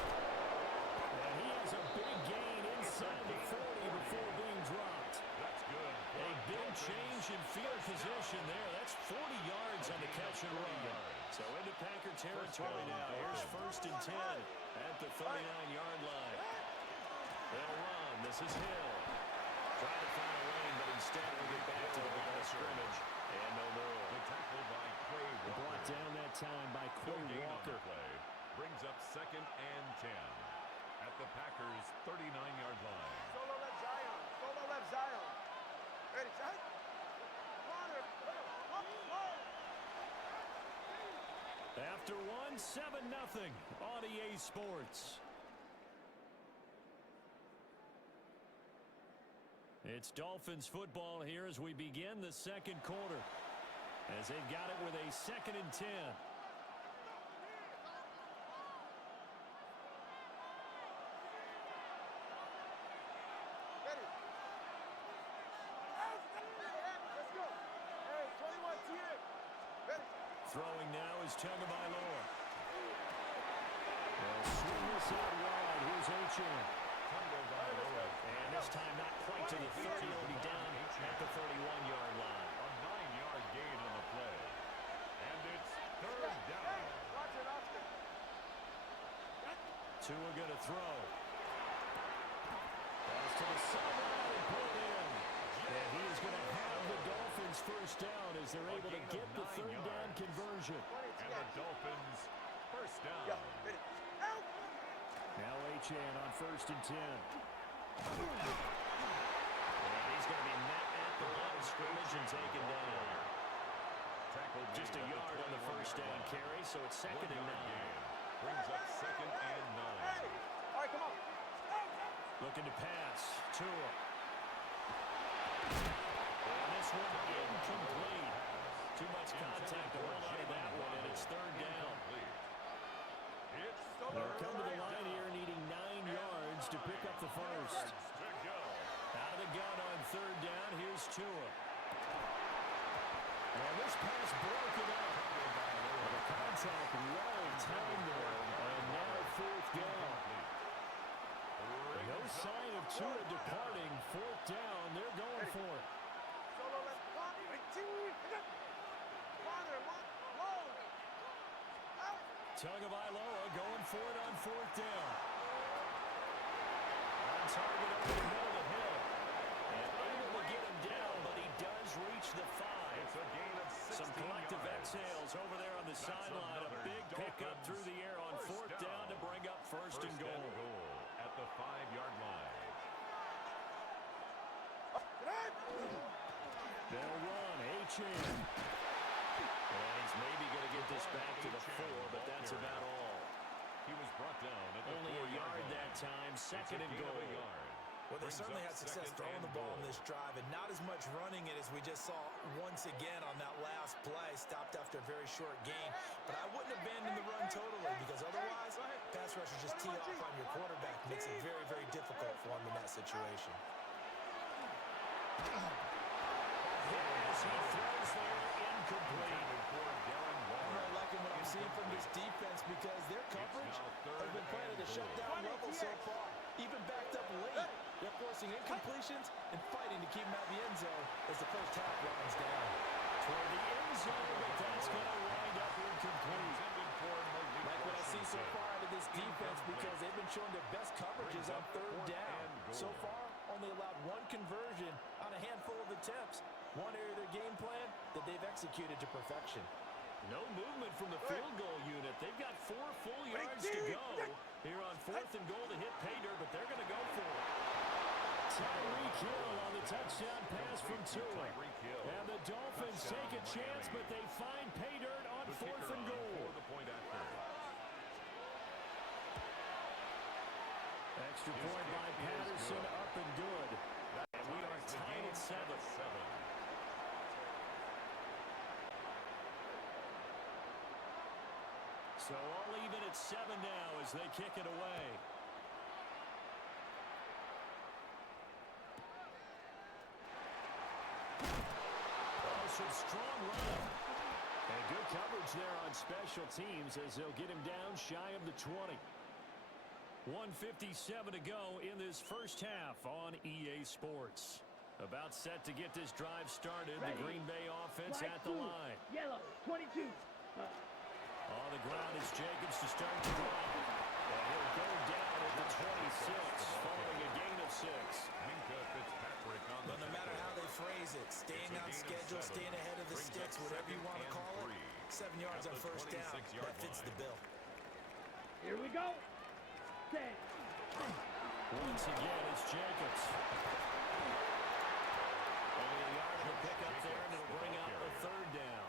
And he has a big gain inside the 40 before being dropped. That's good. A big change in field position there. That's 40 yards yards on the catch and run. So into Packer territory now. Here's 1st and 10 at the 39-yard line. They'll run. This is Hill. Trying to find a lane, but instead will get back to the line of scrimmage. And no more. The tackle by Quay Walker. Brought down that time by Quay Walker. Play brings up 2nd and 10 at the Packers' 39-yard line. Solo left Zion. Solo left Zion. Ready, set. Corner. After one, 7-0 on EA Sports. It's Dolphins football here as we begin the 2nd quarter. As they've got it with a 2nd and 10. Ready. Let's go. Hey, 21 TM. Ready. Throwing now is Tagovailoa. They'll swing this out wide. Here's H.M. And this time not quite to the 30. He'll be down at the 31-yard line. A 9-yard gain on the play. And it's 3rd down. Tua going to throw. Pass to the sideline and pulled in. And he is going to have the Dolphins 1st down as they're able to get the 3rd down conversion. And the Dolphins 1st down. Now H.N. on 1st and 10. And he's going to be met at the line of scrimmage and taken down. Just a yard on the 1st down carry, so it's 2nd and 9. Brings up 2nd and 9. All right, come on. Looking to pass. Tua. And this one incomplete. Too much contact to hold on to that one, and it's 3rd down. They'll come to the line here needing 9 yards to pick up the 1st. Out of the gun on 3rd down. Here's Tua. And this pass broken up. And the contact well timed there. And now 4th down. No sign of Tua departing. 4th down. They're going for it. Solo left. Tagovailoa going for it on 4th down. On target over the middle of Hill. And able to get him down, but he does reach the 5. It's a gain of 16 Some collective yards. exhales over there on the sideline. A big pickup through the air on 4th down to bring up 1st and goal. At the 5-yard line. They'll run. H.M. And he's maybe going to get this back to the 4, but that's about all. He was brought down at the Only a yard that time. 2nd and goal. Well, they certainly had success throwing the ball in this drive, and not as much running it as we just saw once again on that last play. Stopped after a very short gain. But I wouldn't abandon the run totally, because otherwise, pass rushers just tee off on your quarterback. Makes it very, very difficult for him in that situation. Yes, he throws there incomplete. I'm liking what I'm seeing from this defense because their coverage has been playing at a shutdown level so far. Even backed up late, they're forcing incompletions and fighting to keep them out of the end zone as the 1st half winds down. Toward the end zone, but that's going to wind up incomplete. Like what I see so far out of this defense because they've been showing their best coverages on 3rd down. So far, only allowed 1 conversion on a handful of attempts. One area of their game plan that they've executed to perfection. No movement from the field goal unit. They've got 4 full yards to go here on 4th and goal to hit pay dirt, but they're going to go for it. Tyreek Hill on the touchdown pass from Tua. And the Dolphins take a chance, but they find pay dirt on 4th and goal. Extra point by Patterson, up and good. And we are tied at 7. So all even at 7 now as they kick it away. Oh, some strong run. And good coverage there on special teams as they'll get him down shy of the 20. 1:57 to go in this 1st half on EA Sports. About set to get this drive started. The Green Bay offense at the line. Yellow, 2. 22. On the ground is Jacobs to start the drive. And he'll go down at the 26, following a gain of 6. But no matter how they phrase it, staying on schedule, staying ahead of the sticks, whatever you want to call it, 7 yards on first down, that fits the bill. Here we go. Set. Once again, it's Jacobs. Only a yard of a pickup there, and it'll bring out a third down.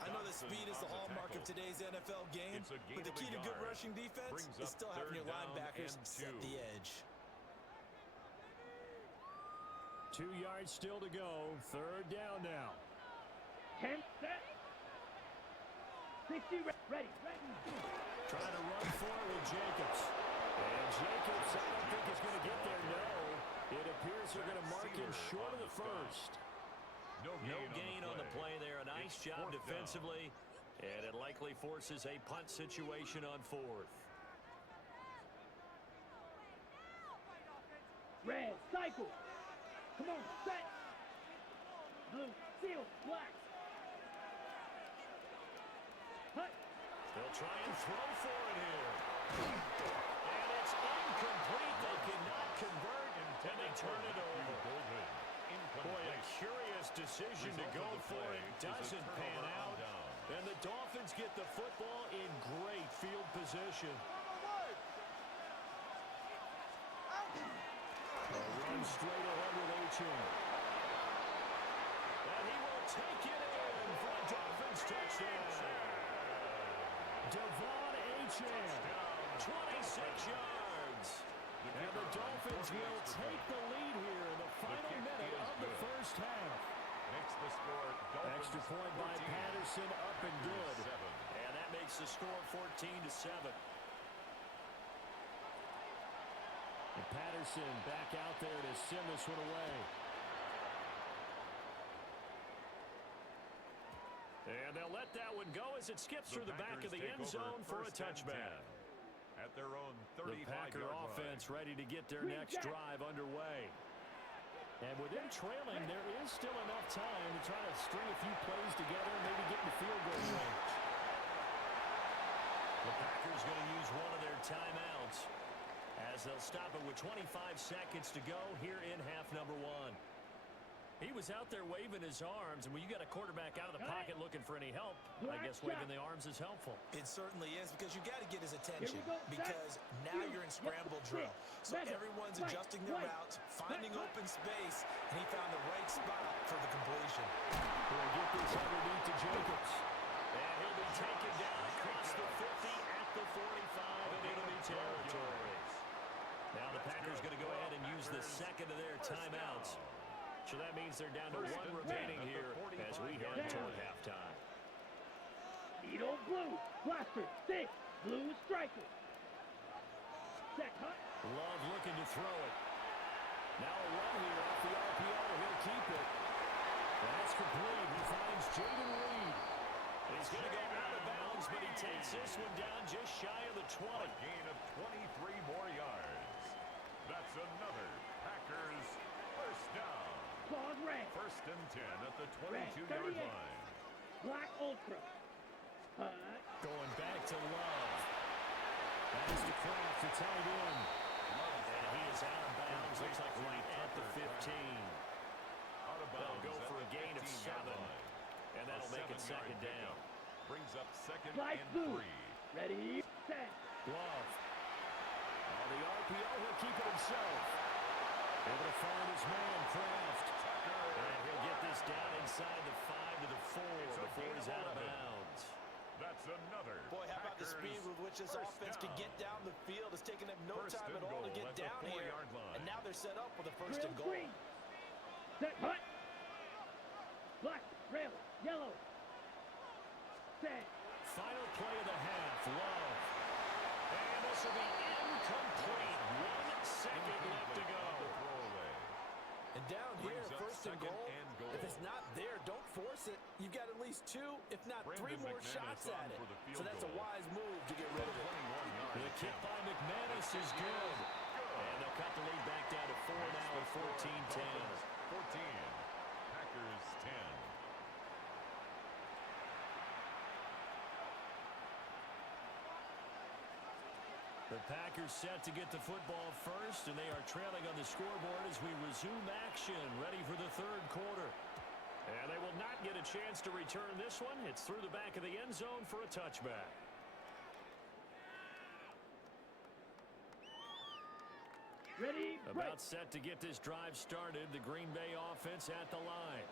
I know that speed is the hallmark of today's NFL game, but the key to good rushing defense is still having your linebackers set the edge. 2 yards still to go. Third down now. 10 set. 60 ready. Trying to run forward with Jacobs. And Jacobs, I don't think is going to get there. No. It appears they're going to mark him short of the first. No gain on the play there. A nice job defensively. And it likely forces a punt situation on fourth. Red, cycle. Come on, set. Blue, seal, black. Hut. They'll try and throw for it here. And it's incomplete. They cannot convert, and they turn it over. Boy, a curious decision to go for it. Doesn't pan out. And the Dolphins get the football in great field position. Run straight ahead with H.M. And he will take it in for a Dolphins touchdown. Devon H.M. 26 yards. And the Dolphins will take the lead here in the final minute of the first half. Makes the score Extra point by Patterson, up and good. And that makes the score 14-7. And Patterson back out there to send this one away. And they'll let that one go as it skips through the back of the end zone for a touchback. At their own 35-yard line. The Packer offense ready to get their next drive underway. And with them trailing, there is still enough time to try to string a few plays together and maybe get in the field goal range. The Packers going to use one of their timeouts as they'll stop it with 25 seconds to go here in half number 1. He was out there waving his arms, and when you got a quarterback out of the pocket looking for any help, I guess waving the arms is helpful. It certainly is, because you got to get his attention, because now you're in scramble drill. So everyone's adjusting their routes, finding open space, and he found the right spot for the completion. We'll get this underneath to Jacobs. And he'll be taken down across the 50 at the 45 in enemy territory. Now the Packers going to go ahead and use the second of their timeouts. So that means they're down to one remaining here as we head toward halftime. Needle blue, blaster, stick, blue striker. Set, hut. Love looking to throw it. Now a run here off the RPO. He'll keep it. That's complete. He finds Jaden Reed. He's going to go out of bounds, but he takes this one down just shy of the 20. A gain of 23 more yards. That's another Packers first down. Claws red. First and 10 at the 22-yard line. Black ultra. Going back to Love. That's the Kraft to tight end. And he is out of bounds. Looks like right at the 15. Out of bounds. They'll go for a gain of 7. And that'll make it second down. Brings up second Slide and blue. 3. Ready, set. Love. On the RPO, he'll keep it himself. Able to find his man, Kraft. And he'll get this down inside the 5 to the 4 before he's out of bounds. That's another. Boy, how about the speed with which this offense can get down the field? It's taken them no time at all to get down here. And now they're set up with a first and goal. Green. Set, hut. Black, rail, yellow. Set. Final play of the half, Love. And this will be incomplete. 1 second left to go. And down here, first and goal. If it's not there, don't force it. You've got at least 2, if not 3 more shots at it. So that's a wise move to get rid of it. The kick by McManus is good. And they'll cut the lead back down to 4 now at 14-10. 14. Packers 10. The Packers set to get the football first, and they are trailing on the scoreboard as we resume action, ready for the third quarter. And they will not get a chance to return this one. It's through the back of the end zone for a touchback. Ready? About set to get this drive started. The Green Bay offense at the line.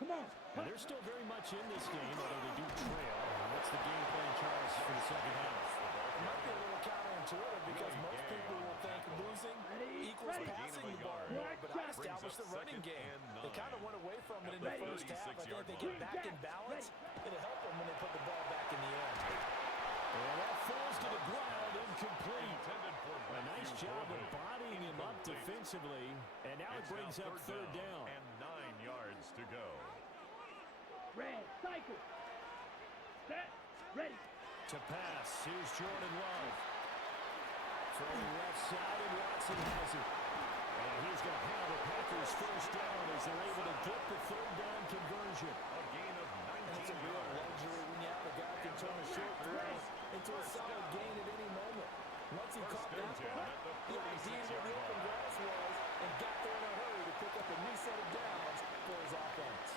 Come on. And they're still very much in this game, although they do trail. What's the game plan, Charles, for the second half? It might be a little counterintuitive because most people will think losing equals passing the ball more, but I established the running game. They kind of went away from it in the first half. I think if they get back in balance, it'll help them when they put the ball back in the air. And that falls to the ground, incomplete. A nice job of bodying him up defensively, and now it brings up third down. And 9 yards to go. Red, cycle. Set, ready. To pass, here's Jordan Love. Throwing left side, and Watson has it. And he's going to have the Packers first down as they're able to get the third down conversion. A gain of 19 And it's a real luxury when you have a guy who can turn a short throw into a solid gain at any moment. Once he caught that one, he ID'd where the open grass was and got there in a hurry to pick up a new set of downs for his offense.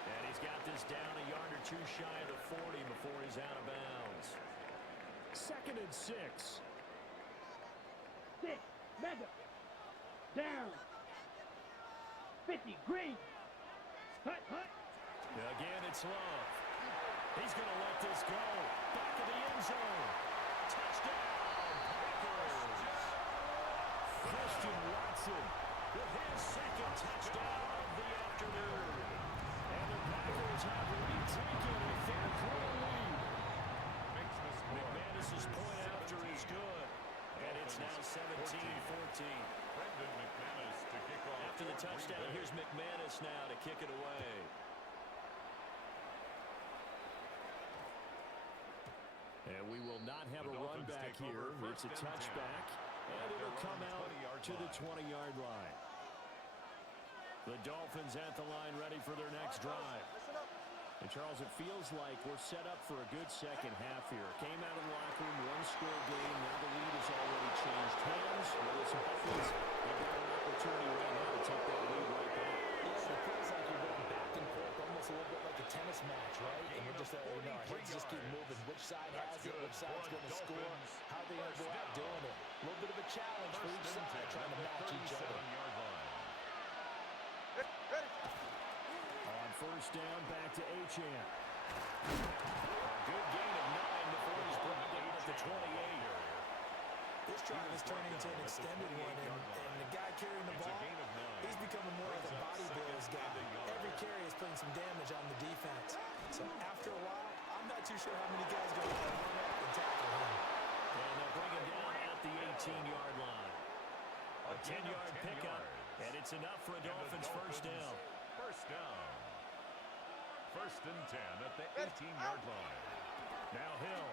And he's got this down a yard or two shy of the 40 before he's out of bounds. 2nd and 6. 6, mega. Down. 50, green. Hut, hut. Again, it's Love. He's going to let this go. Back of the end zone. Touchdown, Packers. Christian Watson with his second touchdown of the afternoon. And the Packers have retaken a third-quarter lead. McManus's point after is good. And it's now 17-14. Brendan McManus to kick off. After the touchdown, here's McManus now to kick it away. And we will not have a run back here. It's a touchback, and it'll come out to the 20-yard line. The Dolphins at the line ready for their next drive. And Charles, it feels like we're set up for a good second half here. Came out of the locker room, one-score game. Now the lead has already changed hands. Well, this offense, they've got an opportunity right now to take that lead right back. Yeah, it feels like you're going back and forth, almost a little bit like a tennis match, right? And we're just, our heads just keep moving. Which side has it? Which side's going to score? How are they going to go out doing it? A little bit of a challenge for each side, trying to match each other. On first down, back to Achane. A good gain of 9 before he's brought down at the 28. This drive is turning into an extended one, and the guy carrying the ball, he's becoming more like a body blows guy. Every carry is putting some damage on the defense. So after a while, I'm not too sure how many guys are going to run up and tackle him. And they'll bring him down at the 18-yard line. A 10-yard pickup, and it's enough for a Dolphins first down. First down. 1st and 10 at the 18-yard line. Now Hill.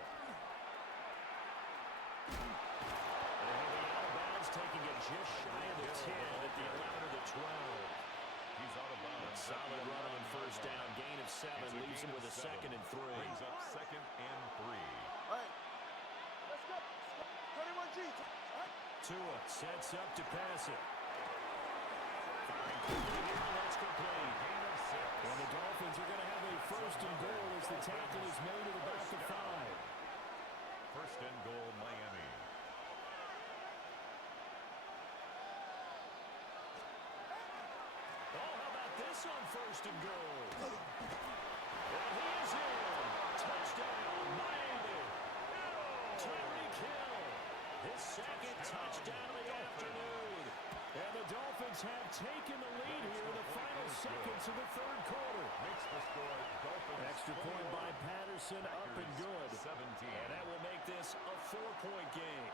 And he'll be out of bounds, taking it just shy of the 10 at the 11 of the 12. He's out of bounds. Solid run on first down. Gain of 7 leaves him with a 2nd and 3. Brings up 2nd and 3. All right. Let's go. 21G. Tua sets up to pass it. Firing quickly here, and that's complete. Gain of 6. And the Dolphins are going to have a 1st and goal as the tackle is made at about the 5. 1st and goal, Miami. Oh, how about this on 1st and goal? And he is in. Touchdown, Miami. Tyreek Hill. His 2nd touchdown of the afternoon. And the Dolphins have taken the lead here in the final seconds of the third quarter. Makes the score. Dolphins Extra point by Patterson, up and good. 17. And that will make this a 4-point game.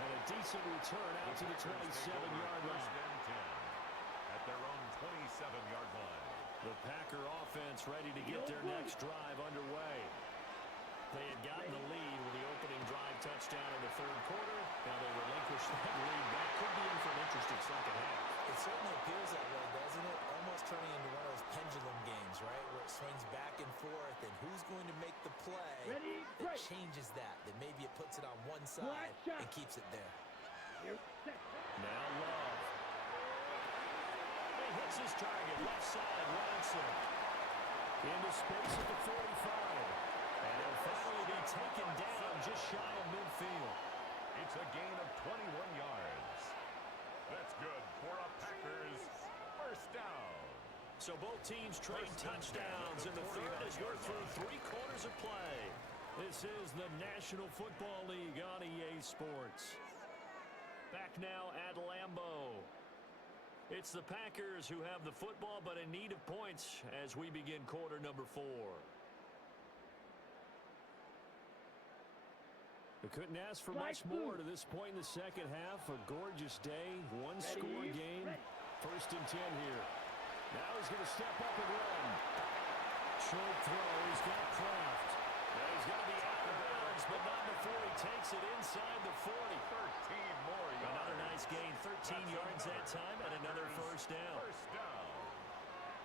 And a decent return out to the 27-yard line. 1st and 10 at their own 27-yard line. The Packer offense ready to get their next drive underway. They had gotten the lead with the opening drive touchdown in the third quarter. Now they relinquish that lead. That could be in for an interesting second half. It certainly appears that way, doesn't it? Almost turning into one of those pendulum games, right, where it swings back and forth, and who's going to make the play that changes that maybe it puts it on one side and keeps it there. Now Love. He hits his target, left side, Robinson. Into space at the 45. And he'll finally be taken down just shy of midfield. It's a gain of 21 yards. That's good for a Packers first down. So both teams trade touchdowns in the third as we're through 3 quarters of play. This is the National Football League on EA Sports. Back now at Lambeau. It's the Packers who have the football but in need of points as we begin quarter number 4. We couldn't ask for much more to this point in the second half. A gorgeous day, one-score game. First and 10 here. Now he's going to step up and run. Short throw. He's got Kraft. Now he's going to be out of bounds, but not before he takes it inside the 40. 13 more yards. Another nice gain, 13 yards that time, and another first down. First down.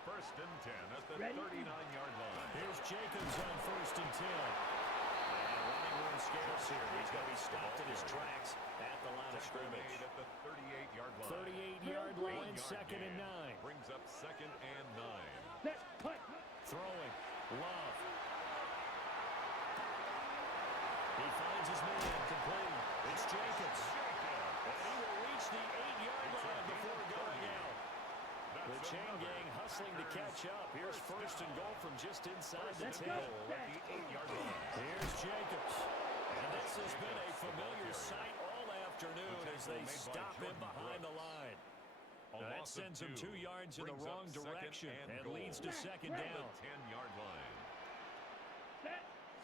First and 10 at the 39-yard line. Here's Jacobs on first and 10. And running room scarce here. He's going to be stopped in his tracks at the line of scrimmage. At the 38-yard line. 38-yard line, second and 9. Brings up second and 9. Throwing. Love. He finds his man complete. It's Jacobs. And he will reach the 8-yard line before going out. The chain gang hustling to catch up. Here's first and goal from just inside the 10. At the 8-yard line. Here's Jacobs. And this has been a familiar sight all afternoon as they stop him behind the line. Now that sends him 2 yards in the wrong direction and leads to second down. 10-yard line.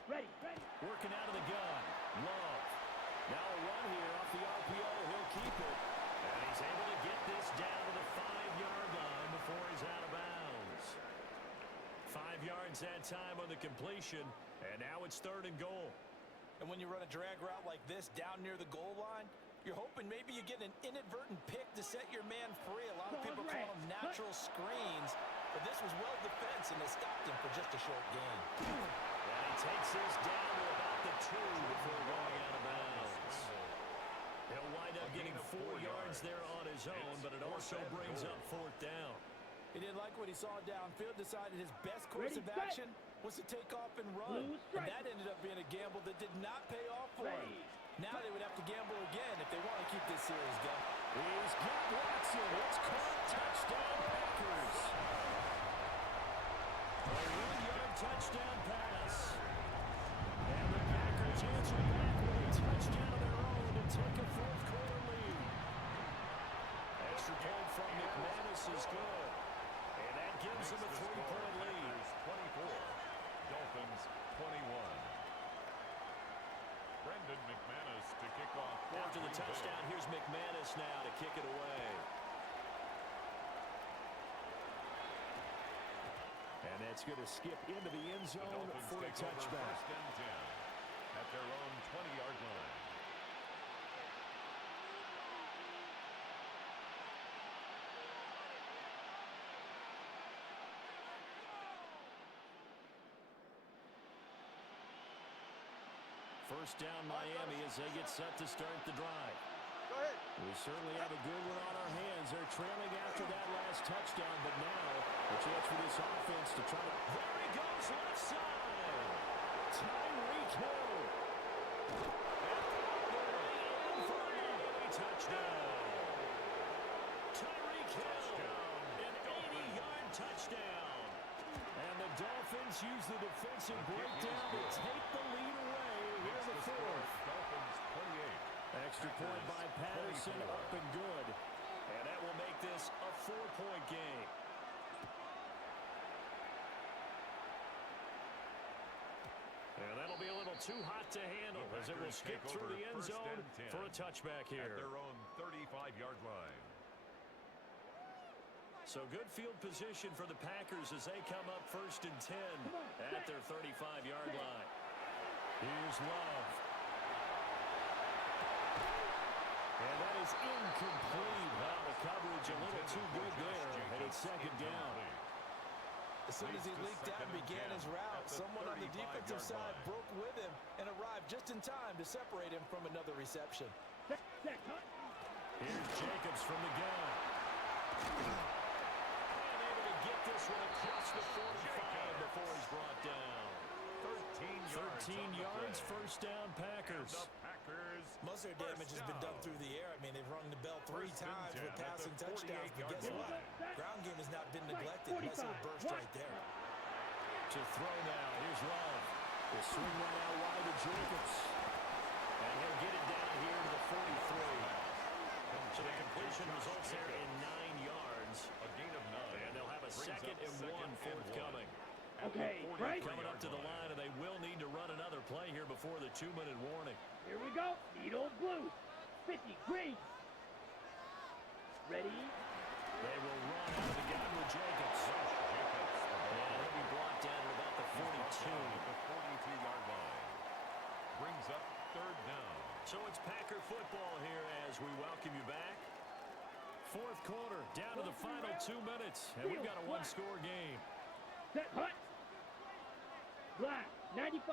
Working out of the gun. Love. Now a run here off the RPO. He'll keep it. And he's able to get this down to the 5-yard line before he's out of bounds. 5 yards that time on the completion. And now it's third and goal. And when you run a drag route like this down near the goal line, you're hoping maybe you get an inadvertent pick to set your man free. A lot of people call them natural screens, but this was well defense, and they stopped him for just a short gain. And he takes this down to about the 2 before going out of bounds. He'll wind up getting 4 yards there on his own, but it also brings up fourth down. He didn't like what he saw downfield, decided his best course of action was to take off and run. And that ended up being a gamble that did not pay off for him. Now they would have to gamble again if they want to keep this series going. He's got Watson. It's caught. Touchdown, Packers. A 1-yard touchdown pass. And the Packers answer back with a touchdown of their own to take a fourth-quarter lead. Extra point from McManus is good. And that gives them a 3-point lead. 24. Dolphins 21. Brendan McManus to kick off. After the touchdown, here's McManus now to kick it away. And that's going to skip into the end zone for a touchback. First and 10 at their own 20-yard line. First down Miami as they get set to start the drive. Go ahead. We certainly have a good one on our hands. They're trailing after that last touchdown, but now a chance for this offense to try to... There he goes, left side! Tyreek Hill! And for a Miami touchdown! Tyreek Hill! An 80-yard touchdown! And the Dolphins use the defensive breakdown to take the lead away here in the fourth. Dolphins 28. Extra point by Patterson, up and good. And that will make this a 4-point game. And that'll be a little too hot to handle as it will skip through the end zone for a touchback here. At their own 35-yard line. So good field position for the Packers as they come up first and 10 at their 35-yard line. Here's Love. And that is incomplete. Wow, the coverage a little too good there, and it's second down. As soon as he leaked out and began his route, someone on the defensive side broke with him and arrived just in time to separate him from another reception. Here's Jacobs from the gun. And able to get this one across the 45 before he's brought down. 13 yards, first down, Packers. Most of their damage has been done through the air. I mean, they've rung the bell 3 times with passing touchdowns, but guess what? Ground game has not been neglected. Nice little burst right there. To throw now, here's Love. He'll swing right out wide to Jacobs. And he'll get it down here to the 43. So the completion results there in 9 yards. A gain of 9. And they'll have a second and 1 forthcoming. Okay, right. Coming up to the line, and they will need to run another play here before the 2-minute warning. Here we go. Needle blue. 50 green. Ready? They will run out of the gun with Jacobs. And he'll be blocked down at about the 42. At the 42-yard line. Brings up third down. So it's Packer football here as we welcome you back. Fourth quarter, down to the final 2 minutes, and we've got a one-score game. Set hut. Black. 95.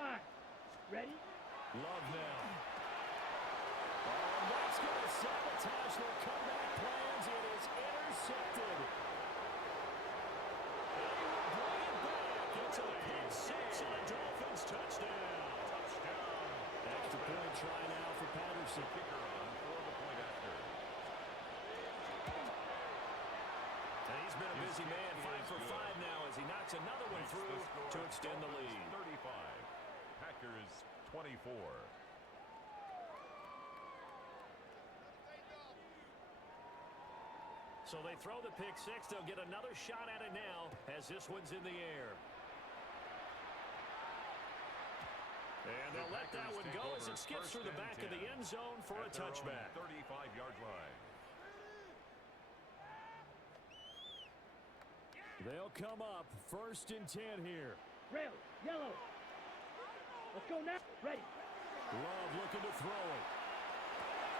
Ready? Love now. And that's going to sabotage their comeback plans. It is intercepted. And he will bring it back. It's a pick six and a Dolphins touchdown. Extra point try now for Patterson. Kicker on for the point after. And he's been a busy man. 5 for 5 now as he knocks another one through to extend the lead. 35. Packers 24. So they throw the pick six. They'll get another shot at it now as this one's in the air. And they'll let that one go as it skips through the back of the end zone for a touchback. 35-yard line. They'll come up first and 10 here. Rail. Yellow. Let's go now. Ready. Love looking to throw it.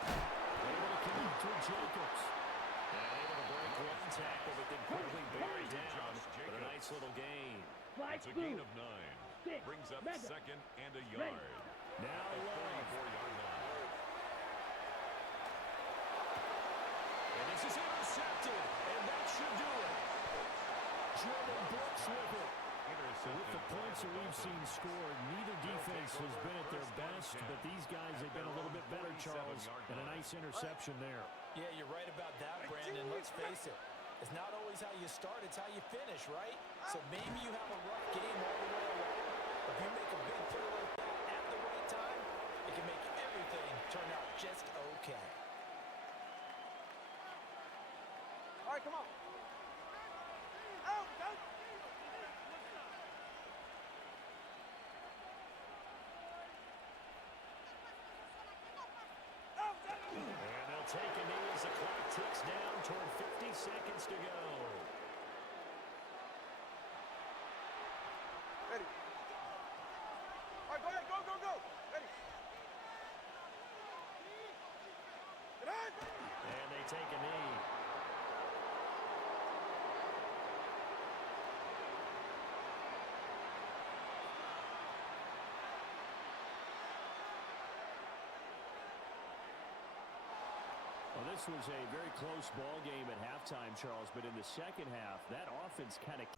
Able to connect to Jacobs. And able to break one tackle, but then quickly buried down. But a nice little gain. It's a gain of 9. Brings up second and a yard. Now Love. 44-yard line. And this is intercepted. And that should do it. Jordan Brooks with it. With the points that we've seen scored, neither defense has been at their best, but these guys have been a little bit better, Charles, and a nice interception there. Yeah, you're right about that, Brandon. Let's face it. It's not always how you start, it's how you finish, right? So maybe you have a rough game all the way around. If you make a big play like that at the right time, it can make everything turn out just okay. All right, come on. Out, out. And they'll take a knee as the clock ticks down toward 50 seconds to go. Ready. All right, go ahead. Go, go, go. Ready. Get on. And they take a knee. Well, this was a very close ball game at halftime, Charles, but in the second half, that offense kind of